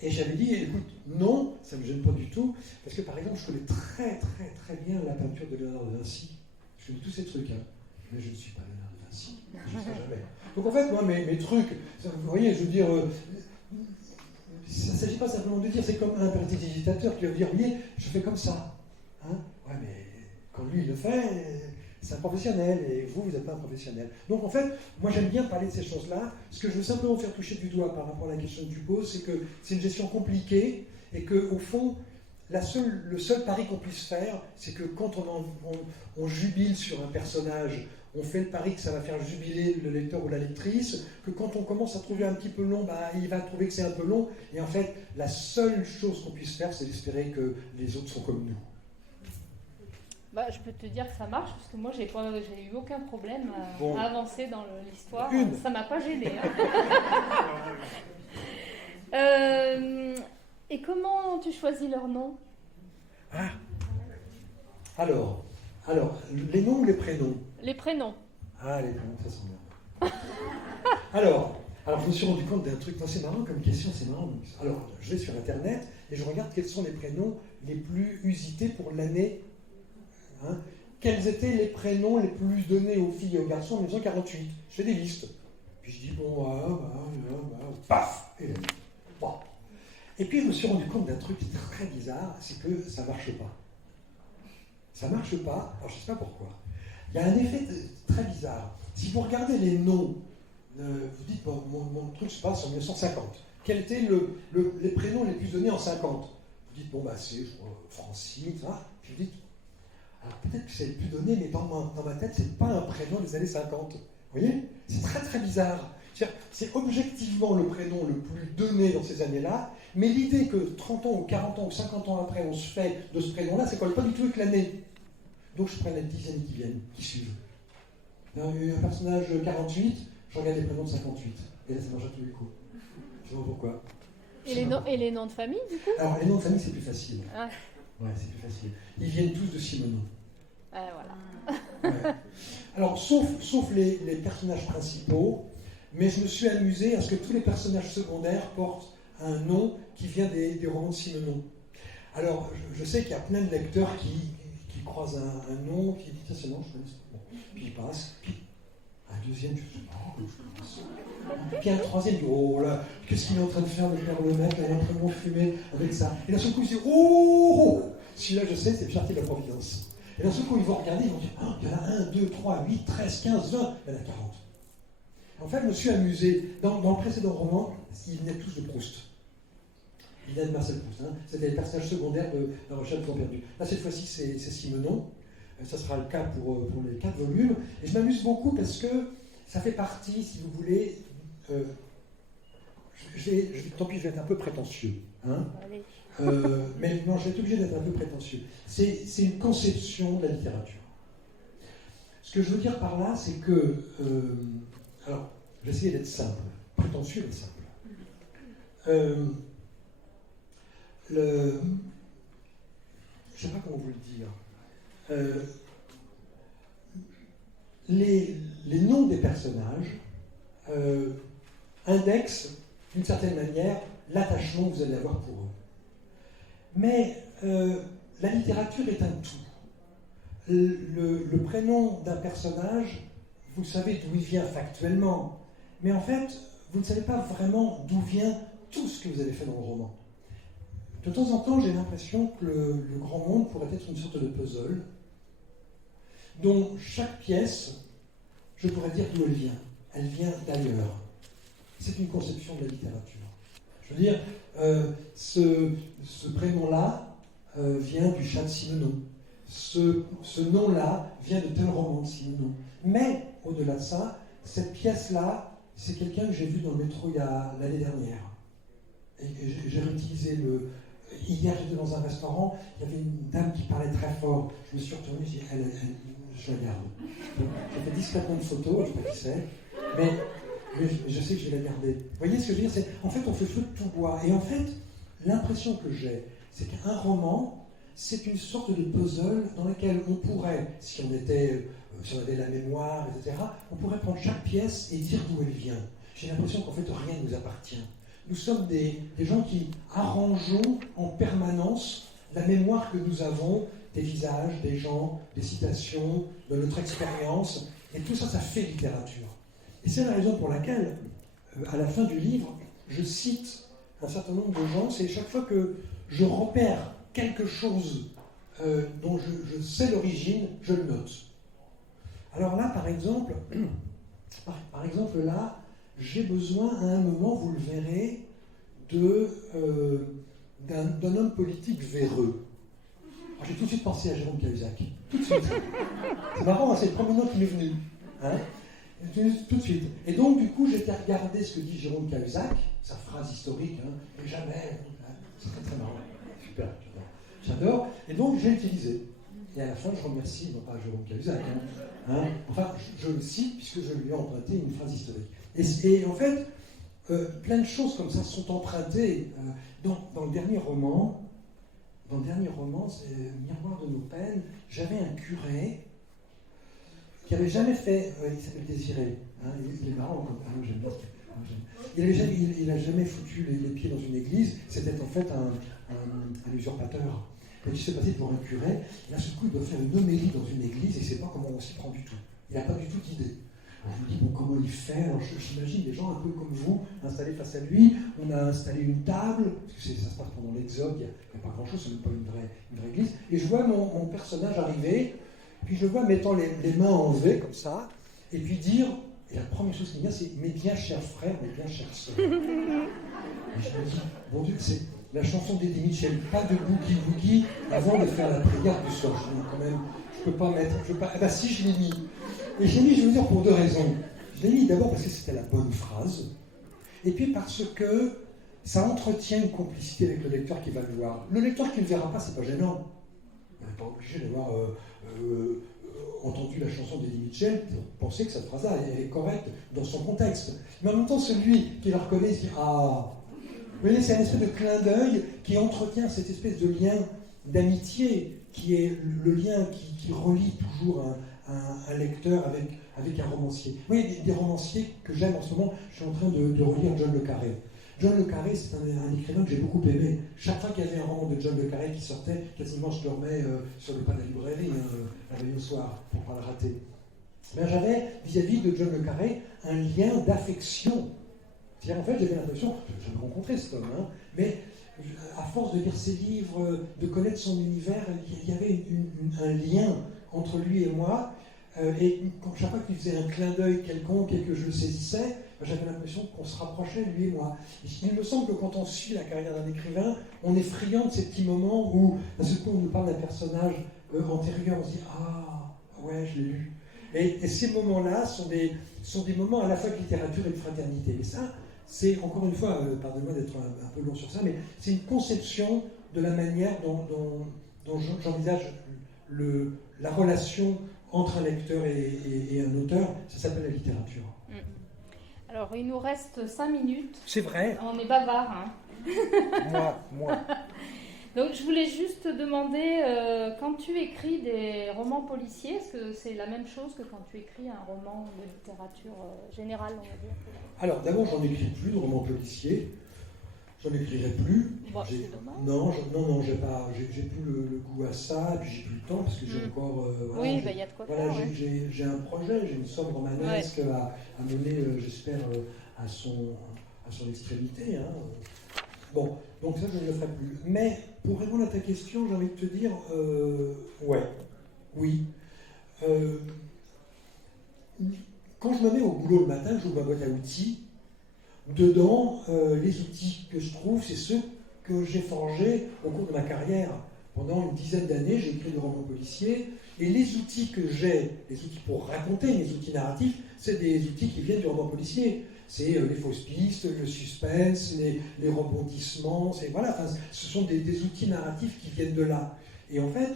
Et j'avais dit, écoute, non, ça ne me gêne pas du tout, parce que par exemple, je connais très très très bien la peinture de Léonard de Vinci. Je connais tous ces trucs, hein. Mais je ne suis pas Léonard de Vinci, je ne sais jamais. Donc en fait, moi, mes trucs, vous voyez, je veux dire, ça ne s'agit pas simplement de dire, c'est comme un prestidigitateur qui va dire, oui, je fais comme ça. Hein, ouais, mais quand lui il le fait, c'est un professionnel, et vous n'êtes pas un professionnel. Donc en fait, moi j'aime bien parler de ces choses-là. Ce que je veux simplement faire toucher du doigt par rapport à la question que tu poses, c'est que c'est une gestion compliquée, et qu'au fond, le seul pari qu'on puisse faire, c'est que quand on jubile sur un personnage, on fait le pari que ça va faire jubiler le lecteur ou la lectrice, que quand on commence à trouver un petit peu long, bah, il va trouver que c'est un peu long, et en fait, la seule chose qu'on puisse faire, c'est d'espérer que les autres sont comme nous. Bah, je peux te dire que ça marche, parce que moi, j'ai eu aucun problème à avancer dans l'histoire. Ça m'a pas gêné. Hein. Et comment tu choisis leurs noms? Alors, les noms ou les prénoms? Les prénoms. Ah, les prénoms, ça sent bien. Alors, je me suis rendu compte d'un truc. Non, c'est marrant comme question, c'est marrant. Alors, je vais sur Internet et je regarde quels sont les prénoms les plus usités pour l'année. Hein, quels étaient les prénoms les plus donnés aux filles et aux garçons en 1948? Je fais des listes. Puis je dis, paf, Hélène. Bon. Et puis je me suis rendu compte d'un truc très bizarre, c'est que ça ne marche pas. Ça ne marche pas, alors je ne sais pas pourquoi. Il y a un effet très bizarre. Si vous regardez les noms, vous dites, bon, mon truc se passe en 1950. Quels étaient les prénoms les plus donnés en 50? Vous dites, bon, bah, c'est Francine, ça. Puis vous dites, alors peut-être que c'est le plus donné, mais dans ma tête, c'est pas un prénom des années 50. Vous voyez? C'est très très bizarre. C'est objectivement le prénom le plus donné dans ces années-là, mais l'idée que 30 ans ou 40 ans ou 50 ans après on se fait de ce prénom-là, ça ne colle pas du tout avec l'année. Donc je prends les 10 années qui viennent, qui suivent. Un personnage 48, je regarde les prénoms de 58. Et là ça marche à tous les coups. Je sais pas pourquoi. Et les noms de famille, du coup? Alors les noms de famille c'est plus facile. Ah. Ouais, c'est plus facile. Ils viennent tous de Simoneau. Voilà. Ouais. Alors sauf les personnages principaux, mais je me suis amusé à ce que tous les personnages secondaires portent un nom qui vient des romans de Simenon. Alors, je sais qu'il y a plein de lecteurs qui croisent un nom, qui disent « ça c'est non, je connais ce nom ». Puis ils passent, puis un deuxième, je dis « oh, je connais ça ». Puis un troisième, dit « oh là, qu'est-ce qu'il est en train de faire, le père le maître, il est en train de m'enfumer avec ça ». Et d'un seul coup, il se dit « oh, celui-là je sais, c'est le Chartier de la Providence ». Et d'un seul coup, ils vont regarder, ils vont dire oh, « il y en a 1, 2, 3, 8, 13, 15, 20, il y en a 40 ». En fait, je me suis amusé. Dans le précédent roman, ils venaient tous de Proust. Ils venaient de Marcel Proust. Hein. C'était les personnages secondaires de La Recherche du temps perdu. Là, cette fois-ci, c'est Simenon. Ça sera le cas pour les 4 volumes. Et je m'amuse beaucoup parce que ça fait partie, si vous voulez... tant pis, je vais être un peu prétentieux. Hein. Mais non, je vais être obligé d'être un peu prétentieux. C'est une conception de la littérature. Ce que je veux dire par là, c'est que... alors, je vais essayer d'être simple, prétentieux mais simple. Je ne sais pas comment vous le dire. Les noms des personnages indexent, d'une certaine manière, l'attachement que vous allez avoir pour eux. Mais la littérature est un tout. Le prénom d'un personnage, vous savez d'où il vient factuellement, mais en fait, vous ne savez pas vraiment d'où vient tout ce que vous avez fait dans le roman. De temps en temps, j'ai l'impression que le grand monde pourrait être une sorte de puzzle, dont chaque pièce, je pourrais dire d'où elle vient. Elle vient d'ailleurs. C'est une conception de la littérature. Je veux dire, ce prénom-là vient du chat de Simenon. Ce nom-là vient de tel roman de Simenon. Mais, au-delà de ça, cette pièce-là, c'est quelqu'un que j'ai vu dans le métro l'année dernière. Et j'ai réutilisé le... Hier, j'étais dans un restaurant, il y avait une dame qui parlait très fort. Je me suis retourné, j'ai dit, je la garde. J'ai fait discrètement une photo, je ne sais pas qui c'est, mais je sais que je vais la garder. Vous voyez ce que je veux dire? En fait, on fait feu de tout bois. Et en fait, l'impression que j'ai, c'est qu'un roman, c'est une sorte de puzzle dans lequel on pourrait, si on avait la mémoire, etc., on pourrait prendre chaque pièce et dire d'où elle vient. J'ai l'impression qu'en fait, rien ne nous appartient. Nous sommes des gens qui arrangeons en permanence la mémoire que nous avons des visages, des gens, des citations, de notre expérience. Et tout ça, ça fait littérature. Et c'est la raison pour laquelle, à la fin du livre, je cite un certain nombre de gens. C'est chaque fois que je repère quelque chose dont je sais l'origine, je le note. Alors là, par exemple, là, j'ai besoin, à un moment, vous le verrez, d'un homme politique véreux. Alors, j'ai tout de suite pensé à Jérôme Cahuzac. Tout de suite. C'est marrant, hein, c'est le premier nom qui m'est venu. Hein, tout de suite. Et donc, du coup, j'ai été regarder ce que dit Jérôme Cahuzac, sa phrase historique, hein, et jamais. C'est très très marrant. Super, j'adore. Et donc, j'ai utilisé. Et à la fin, je remercie, non pas Jérôme Cahuzac, enfin, je le cite puisque je lui ai emprunté une phrase historique. Et en fait, plein de choses comme ça sont empruntées. Dans le dernier roman, c'est Miroir de nos peines, j'avais un curé qui n'avait jamais fait, il s'appelle Désiré, hein, il est marrant comme j'aime bien. Il n'a jamais foutu les pieds dans une église, c'était en fait un usurpateur. Et il s'est passé devant un curé, et là, ce coup, il doit faire une homélie dans une église, et il ne sait pas comment on s'y prend du tout. Il n'a pas du tout d'idée. Je me dis, bon, comment il fait? Alors, j'imagine des gens un peu comme vous, installés face à lui. On a installé une table, parce que ça se passe pendant l'Exode, il n'y a pas grand-chose, c'est même pas une vraie église. Et je vois mon personnage arriver, Puis je le vois mettant les mains en V, comme ça, et puis dire, et la première chose qui me vient, c'est « Mes bien chers frères, mes bien chères sœurs ». Et je me dis, bon Dieu, c'est la chanson d'Eddie Mitchell, pas de boogie-woogie avant de faire la prière du soir. Je dis, quand même, je peux pas mettre, je peux pas... Ah bah si, je l'ai mis. Et je l'ai mis, je vais vous dire, pour 2 raisons. Je l'ai mis d'abord parce que c'était la bonne phrase, et puis parce que ça entretient une complicité avec le lecteur qui va le voir. Le lecteur qui ne le verra pas, c'est pas gênant. On n'est pas obligé d'avoir entendu la chanson d'Eddie Mitchell pour penser que cette phrase-là est correcte dans son contexte. Mais en même temps, celui qui la reconnaît se dit « Ah !» Vous voyez, c'est un espèce de clin d'œil qui entretient cette espèce de lien d'amitié qui est le lien qui relie toujours un lecteur avec un romancier. Oui, des romanciers que j'aime en ce moment, je suis en train de relire John le Carré. John le Carré, c'est un écrivain que j'ai beaucoup aimé. Chaque fois qu'il y avait un roman de John le Carré qui sortait, quasiment je dormais sur le pas de la librairie, la veille au soir, pour ne pas le rater. Mais j'avais, vis-à-vis de John le Carré, un lien d'affection. C'est-à-dire, en fait, j'avais l'impression, je viens de rencontrer cet homme, mais à force de lire ses livres, de connaître son univers, il y avait un lien entre lui et moi. Et chaque fois qu'il faisait un clin d'œil quelconque et que je le saisissais, j'avais l'impression qu'on se rapprochait, lui et moi. Il me semble que quand on suit la carrière d'un écrivain, on est friand de ces petits moments où, d'un seul coup, on nous parle d'un personnage antérieur, on se dit « Ah, ouais, je l'ai lu ». Et ces moments-là sont des moments à la fois de littérature et de fraternité. Et ça, c'est, encore une fois, pardonnez-moi d'être un peu long sur ça, mais c'est une conception de la manière dont j'envisage la relation entre un lecteur et un auteur. Ça s'appelle la littérature. Alors, il nous reste 5 minutes. C'est vrai. On est bavard, hein. Moi. Donc, je voulais juste te demander, quand tu écris des romans policiers, est-ce que c'est la même chose que quand tu écris un roman de littérature générale, on va dire? Alors, d'abord, j'en écris plus de romans policiers. J'en écrirai plus. Bon, c'est dommage. Non, j'ai plus le goût à ça, et puis j'ai plus le temps, parce que j'ai encore... oui, il y a de quoi faire. Ouais. J'ai un projet, j'ai une somme romanesque à mener, j'espère, à son extrémité. Bon, donc ça, je ne le ferai plus. Mais, pour répondre à ta question, j'ai envie de te dire, oui. Quand je me mets au boulot le matin, j'ouvre ma boîte à outils. Dedans, les outils que je trouve, c'est ceux que j'ai forgés au cours de ma carrière. Pendant une dizaine d'années, j'ai écrit des romans policiers, et les outils que j'ai, les outils pour raconter, les outils narratifs, c'est des outils qui viennent du roman policier. C'est les fausses pistes, le suspense, les rebondissements, ce sont des outils narratifs qui viennent de là. Et en fait,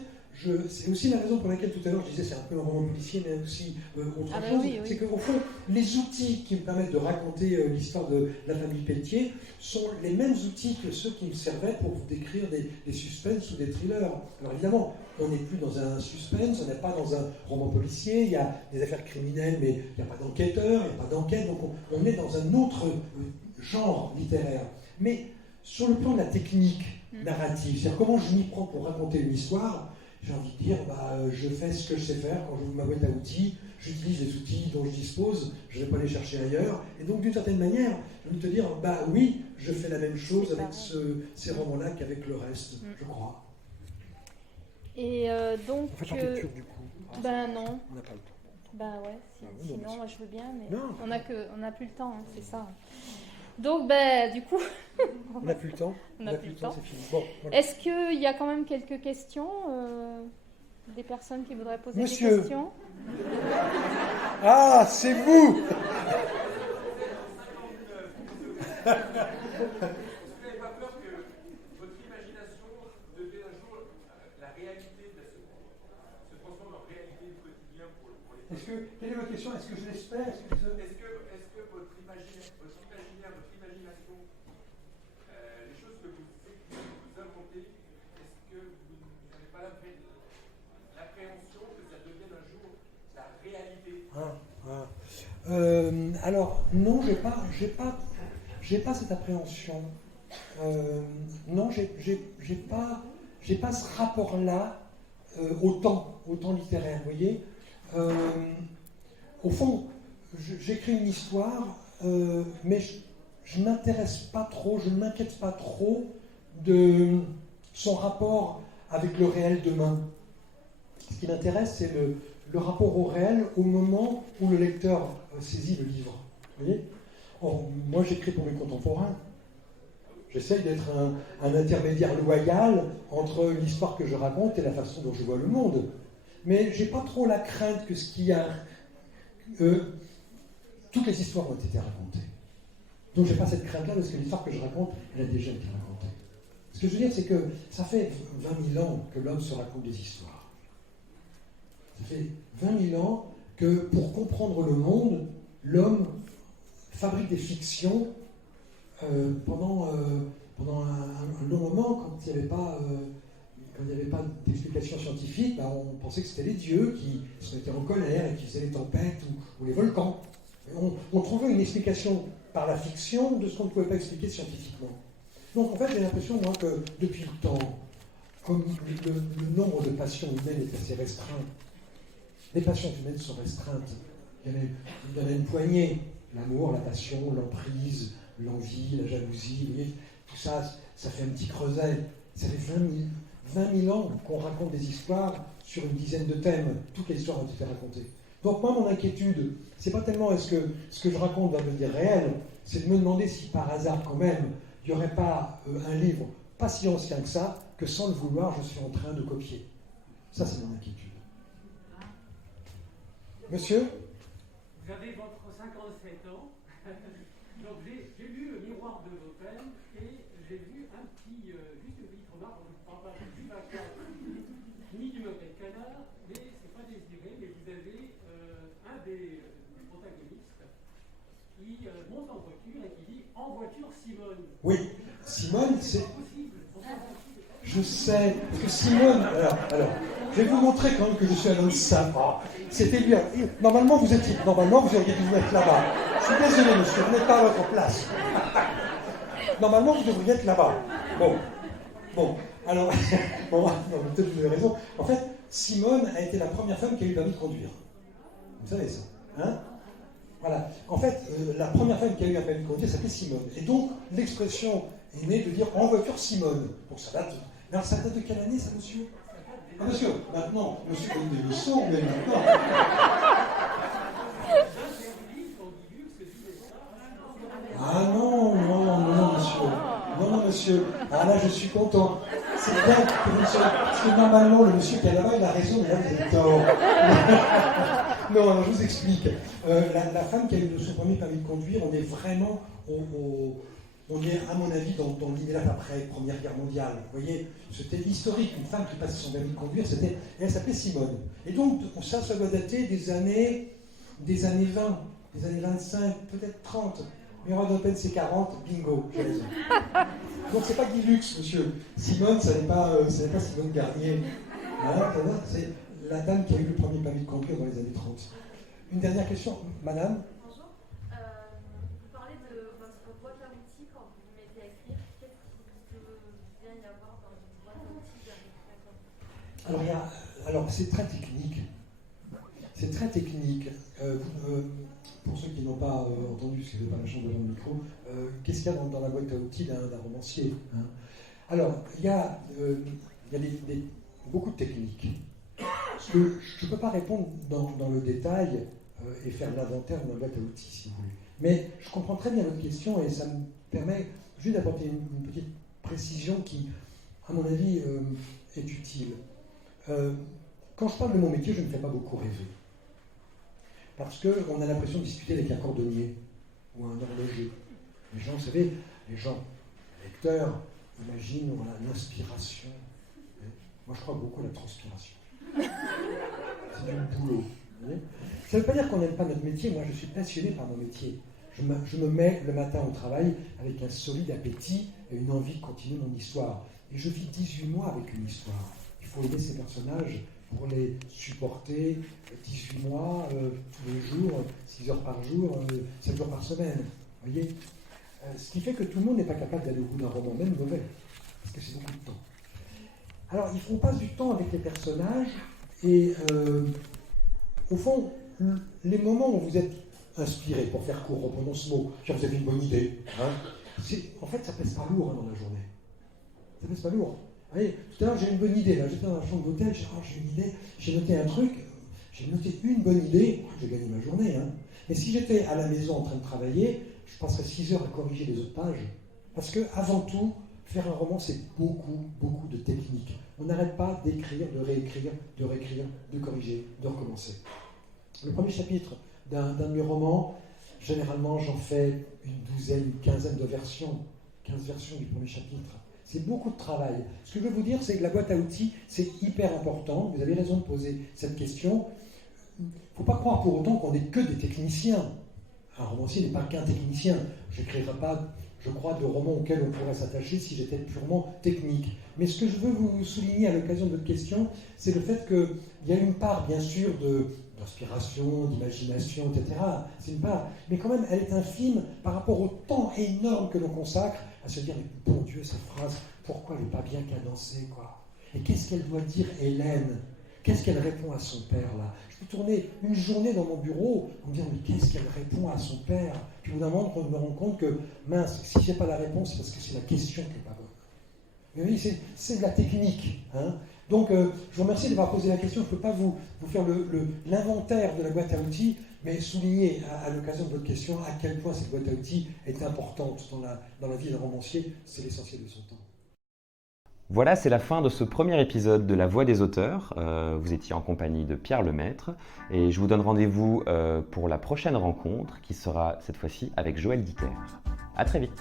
c'est aussi la raison pour laquelle tout à l'heure je disais c'est un peu un roman policier, mais aussi autre chose. Oui. C'est qu'au fond, les outils qui me permettent de raconter l'histoire de la famille Pelletier sont les mêmes outils que ceux qui me servaient pour décrire des suspens ou des thrillers. Alors évidemment, on n'est plus dans un suspense, on n'est pas dans un roman policier, il y a des affaires criminelles, mais il n'y a pas d'enquêteur, il n'y a pas d'enquête, donc on est dans un autre genre littéraire. Mais sur le plan de la technique narrative, c'est-à-dire comment je m'y prends pour raconter une histoire, j'ai envie de dire, je fais ce que je sais faire quand j'ouvre ma boîte à outils, j'utilise les outils dont je dispose, je ne vais pas les chercher ailleurs. Et donc, d'une certaine manière, je vais te dire, oui, je fais la même chose avec ces romans-là qu'avec le reste, je crois. Et donc... On fait l'enquêture du coup. Non. On n'a pas le temps. Sinon, moi je veux bien, mais non. on n'a plus le temps, c'est ça. Donc, du coup... on n'a plus le temps. On n'a plus le temps. C'est fini. Bon, voilà. Est-ce qu'il y a quand même quelques questions des personnes qui voudraient poser Monsieur. des questions? Ah, c'est vous. Quelle est votre question? Est-ce que je l'espère? Est-ce que votre imaginaire, les choses que vous inventez, est-ce que vous n'avez pas l'appréhension que ça devienne un jour la réalité? Alors, non, j'ai pas cette appréhension. Non, j'ai pas ce rapport-là au temps littéraire, vous voyez. Au fond, j'écris une histoire, mais je ne m'intéresse pas trop, je ne m'inquiète pas trop de son rapport avec le réel demain. Ce qui m'intéresse, c'est le rapport au réel au moment où le lecteur saisit le livre. Vous voyez ? Or, moi, j'écris pour mes contemporains. J'essaye d'être un intermédiaire loyal entre l'histoire que je raconte et la façon dont je vois le monde. Mais je n'ai pas trop la crainte que ce qu'il y a... toutes les histoires ont été racontées. Donc je n'ai pas cette crainte-là parce que l'histoire que je raconte, elle a déjà été racontée. Ce que je veux dire, c'est que ça fait 20 000 ans que l'homme se raconte des histoires. Ça fait 20 000 ans que pour comprendre le monde, l'homme fabrique des fictions pendant un long moment, quand il n'y avait pas d'explication scientifique, on pensait que c'était les dieux qui se mettaient en colère et qui faisaient les tempêtes ou les volcans. On trouvait une explication par la fiction de ce qu'on ne pouvait pas expliquer scientifiquement. Donc en fait, j'ai l'impression, moi, que depuis le temps, comme le nombre de passions humaines est assez restreint, les passions humaines sont restreintes. Il y en a une poignée. L'amour, la passion, l'emprise, l'envie, la jalousie, vous voyez, tout ça, ça fait un petit creuset. Ça fait 20 000 ans qu'on raconte des histoires sur une dizaine de thèmes. Toutes les histoires ont été racontées. Donc moi, mon inquiétude, c'est pas tellement est-ce que ce que je raconte va devenir réel, c'est de me demander si par hasard, quand même, il n'y aurait pas un livre pas si ancien que ça, que sans le vouloir, je suis en train de copier. Ça, c'est mon inquiétude. Monsieur ? Vous avez votre 57 ans, donc j'ai lu Le Miroir de l'Automne et j'ai vu un petit, juste une petite remarque, je ne parle pas du vacances ni du mauvais canard, mais c'est pas désiré, mais vous avez un des protagonistes qui monte en voiture et qui dit « En voiture, Simone ». Oui, Simone, c'est... Je sais, parce que Simone... Alors, je vais vous montrer quand même que je suis un homme sympa. C'était lui. Normalement, vous auriez dû vous mettre là-bas. Je suis désolé, monsieur, vous n'êtes pas à votre place. Normalement, vous devriez être là-bas. Bon. Alors, peut-être vous avez raison. En fait, Simone a été la première femme qui a eu le permis de conduire. Vous savez ça, hein ? Voilà. En fait, la première femme qui a eu un permis de conduire s'appelait Simone. Et donc, l'expression est née de dire « en voiture Simone ». Donc, ça date... Mais alors, ça date de quelle année, ça, monsieur ? Ah, monsieur, maintenant, monsieur donne des leçons, mais maintenant... Ah non, monsieur. Non, monsieur. Ah là, je suis content. C'est bien que monsieur... Parce que normalement, le monsieur qui est là-bas, il a raison, mais là, vous avez tort. Non, alors, je vous explique. La femme qui a eu son premier permis de conduire, on est vraiment... On est, à mon avis, dans l'immédiat après Première Guerre mondiale. Vous voyez, c'était historique. Une femme qui passait son permis de conduire, elle s'appelait Simone. Et donc, ça doit dater des années 20, des années 25, peut-être 30. Mais on va peine c'est 40, bingo, j'ai raison. Donc, c'est pas Guy Lux, monsieur. Simone, ça n'est pas Simone Garnier. Voilà, c'est la dame qui a eu le premier permis de conduire dans les années 30. Une dernière question, madame. Alors c'est très technique. C'est très technique. Pour ceux qui n'ont pas entendu, parce que je n'ai pas la chance devant le micro, qu'est-ce qu'il y a dans la boîte à outils d'un romancier, hein ? Alors, il y a beaucoup de techniques. Parce que je ne peux pas répondre dans le détail et faire l'inventaire de ma boîte à outils, si vous voulez. Mais je comprends très bien votre question et ça me permet juste d'apporter une petite précision qui, à mon avis, est utile. Quand je parle de mon métier, je ne me fais pas beaucoup rêver. Parce qu'on a l'impression de discuter avec un cordonnier ou un horloger. Les gens, vous savez, les lecteurs, imaginent l'inspiration. Moi, je crois beaucoup à la transpiration. C'est du boulot. Ça ne veut pas dire qu'on n'aime pas notre métier. Moi, je suis passionné par mon métier. Je me mets le matin au travail avec un solide appétit et une envie de continuer mon histoire. Et je vis 18 mois avec une histoire. Il faut aider ces personnages pour les supporter 18 mois, tous les jours, 6 heures par jour, 7 jours par semaine. Vous voyez ? Ce qui fait que tout le monde n'est pas capable d'aller au bout d'un roman, même mauvais, parce que c'est beaucoup de temps. Alors, il faut passer du temps avec les personnages, et au fond, les moments où vous êtes inspiré, pour faire court, reprenons ce mot, genre vous avez une bonne idée, hein, en fait, ça pèse pas lourd dans la journée. Ça pèse pas lourd. Vous voyez, tout à l'heure, j'ai une bonne idée. Là, j'étais dans la chambre d'hôtel, j'ai une idée, j'ai noté un truc, j'ai noté une bonne idée, j'ai gagné ma journée. Hein. Mais si j'étais à la maison en train de travailler, je passerais 6 heures à corriger les autres pages. Parce que, avant tout, faire un roman, c'est beaucoup, beaucoup de technique. On n'arrête pas d'écrire, de réécrire, de réécrire, de corriger, de recommencer. Le premier chapitre d'un de mes romans, généralement, j'en fais une douzaine, une quinzaine de versions, 15 versions du premier chapitre. C'est beaucoup de travail. Ce que je veux vous dire, c'est que la boîte à outils, c'est hyper important. Vous avez raison de poser cette question. Il ne faut pas croire pour autant qu'on n'est que des techniciens. Un romancier n'est pas qu'un technicien. Je n'écrirai pas, je crois, de romans auxquels on pourrait s'attacher si j'étais purement technique. Mais ce que je veux vous souligner à l'occasion de votre question, c'est le fait qu'il y a une part, bien sûr, d'inspiration, d'imagination, etc. C'est une part, mais quand même, elle est infime par rapport au temps énorme que l'on consacre à se dire, mais bon Dieu, cette phrase, pourquoi elle n'est pas bien cadencée, quoi? Et qu'est-ce qu'elle doit dire, Hélène? Qu'est-ce qu'elle répond à son père, là? Je peux tourner une journée dans mon bureau en me disant, mais qu'est-ce qu'elle répond à son père? Puis au bout d'un moment, je me rends compte que, mince, si je n'ai pas la réponse, c'est parce que c'est la question qui n'est pas bonne. Mais oui, c'est de la technique. Hein. Donc, je vous remercie d'avoir posé la question. Je ne peux pas vous faire l'inventaire de la boîte à outils, mais souligner à l'occasion de votre question à quel point cette boîte à outils est importante dans la vie d'un romancier. C'est l'essentiel de son temps. Voilà, c'est la fin de ce premier épisode de La Voix des auteurs. Vous étiez en compagnie de Pierre Lemaître et je vous donne rendez-vous pour la prochaine rencontre qui sera cette fois-ci avec Joël Dicker. À très vite.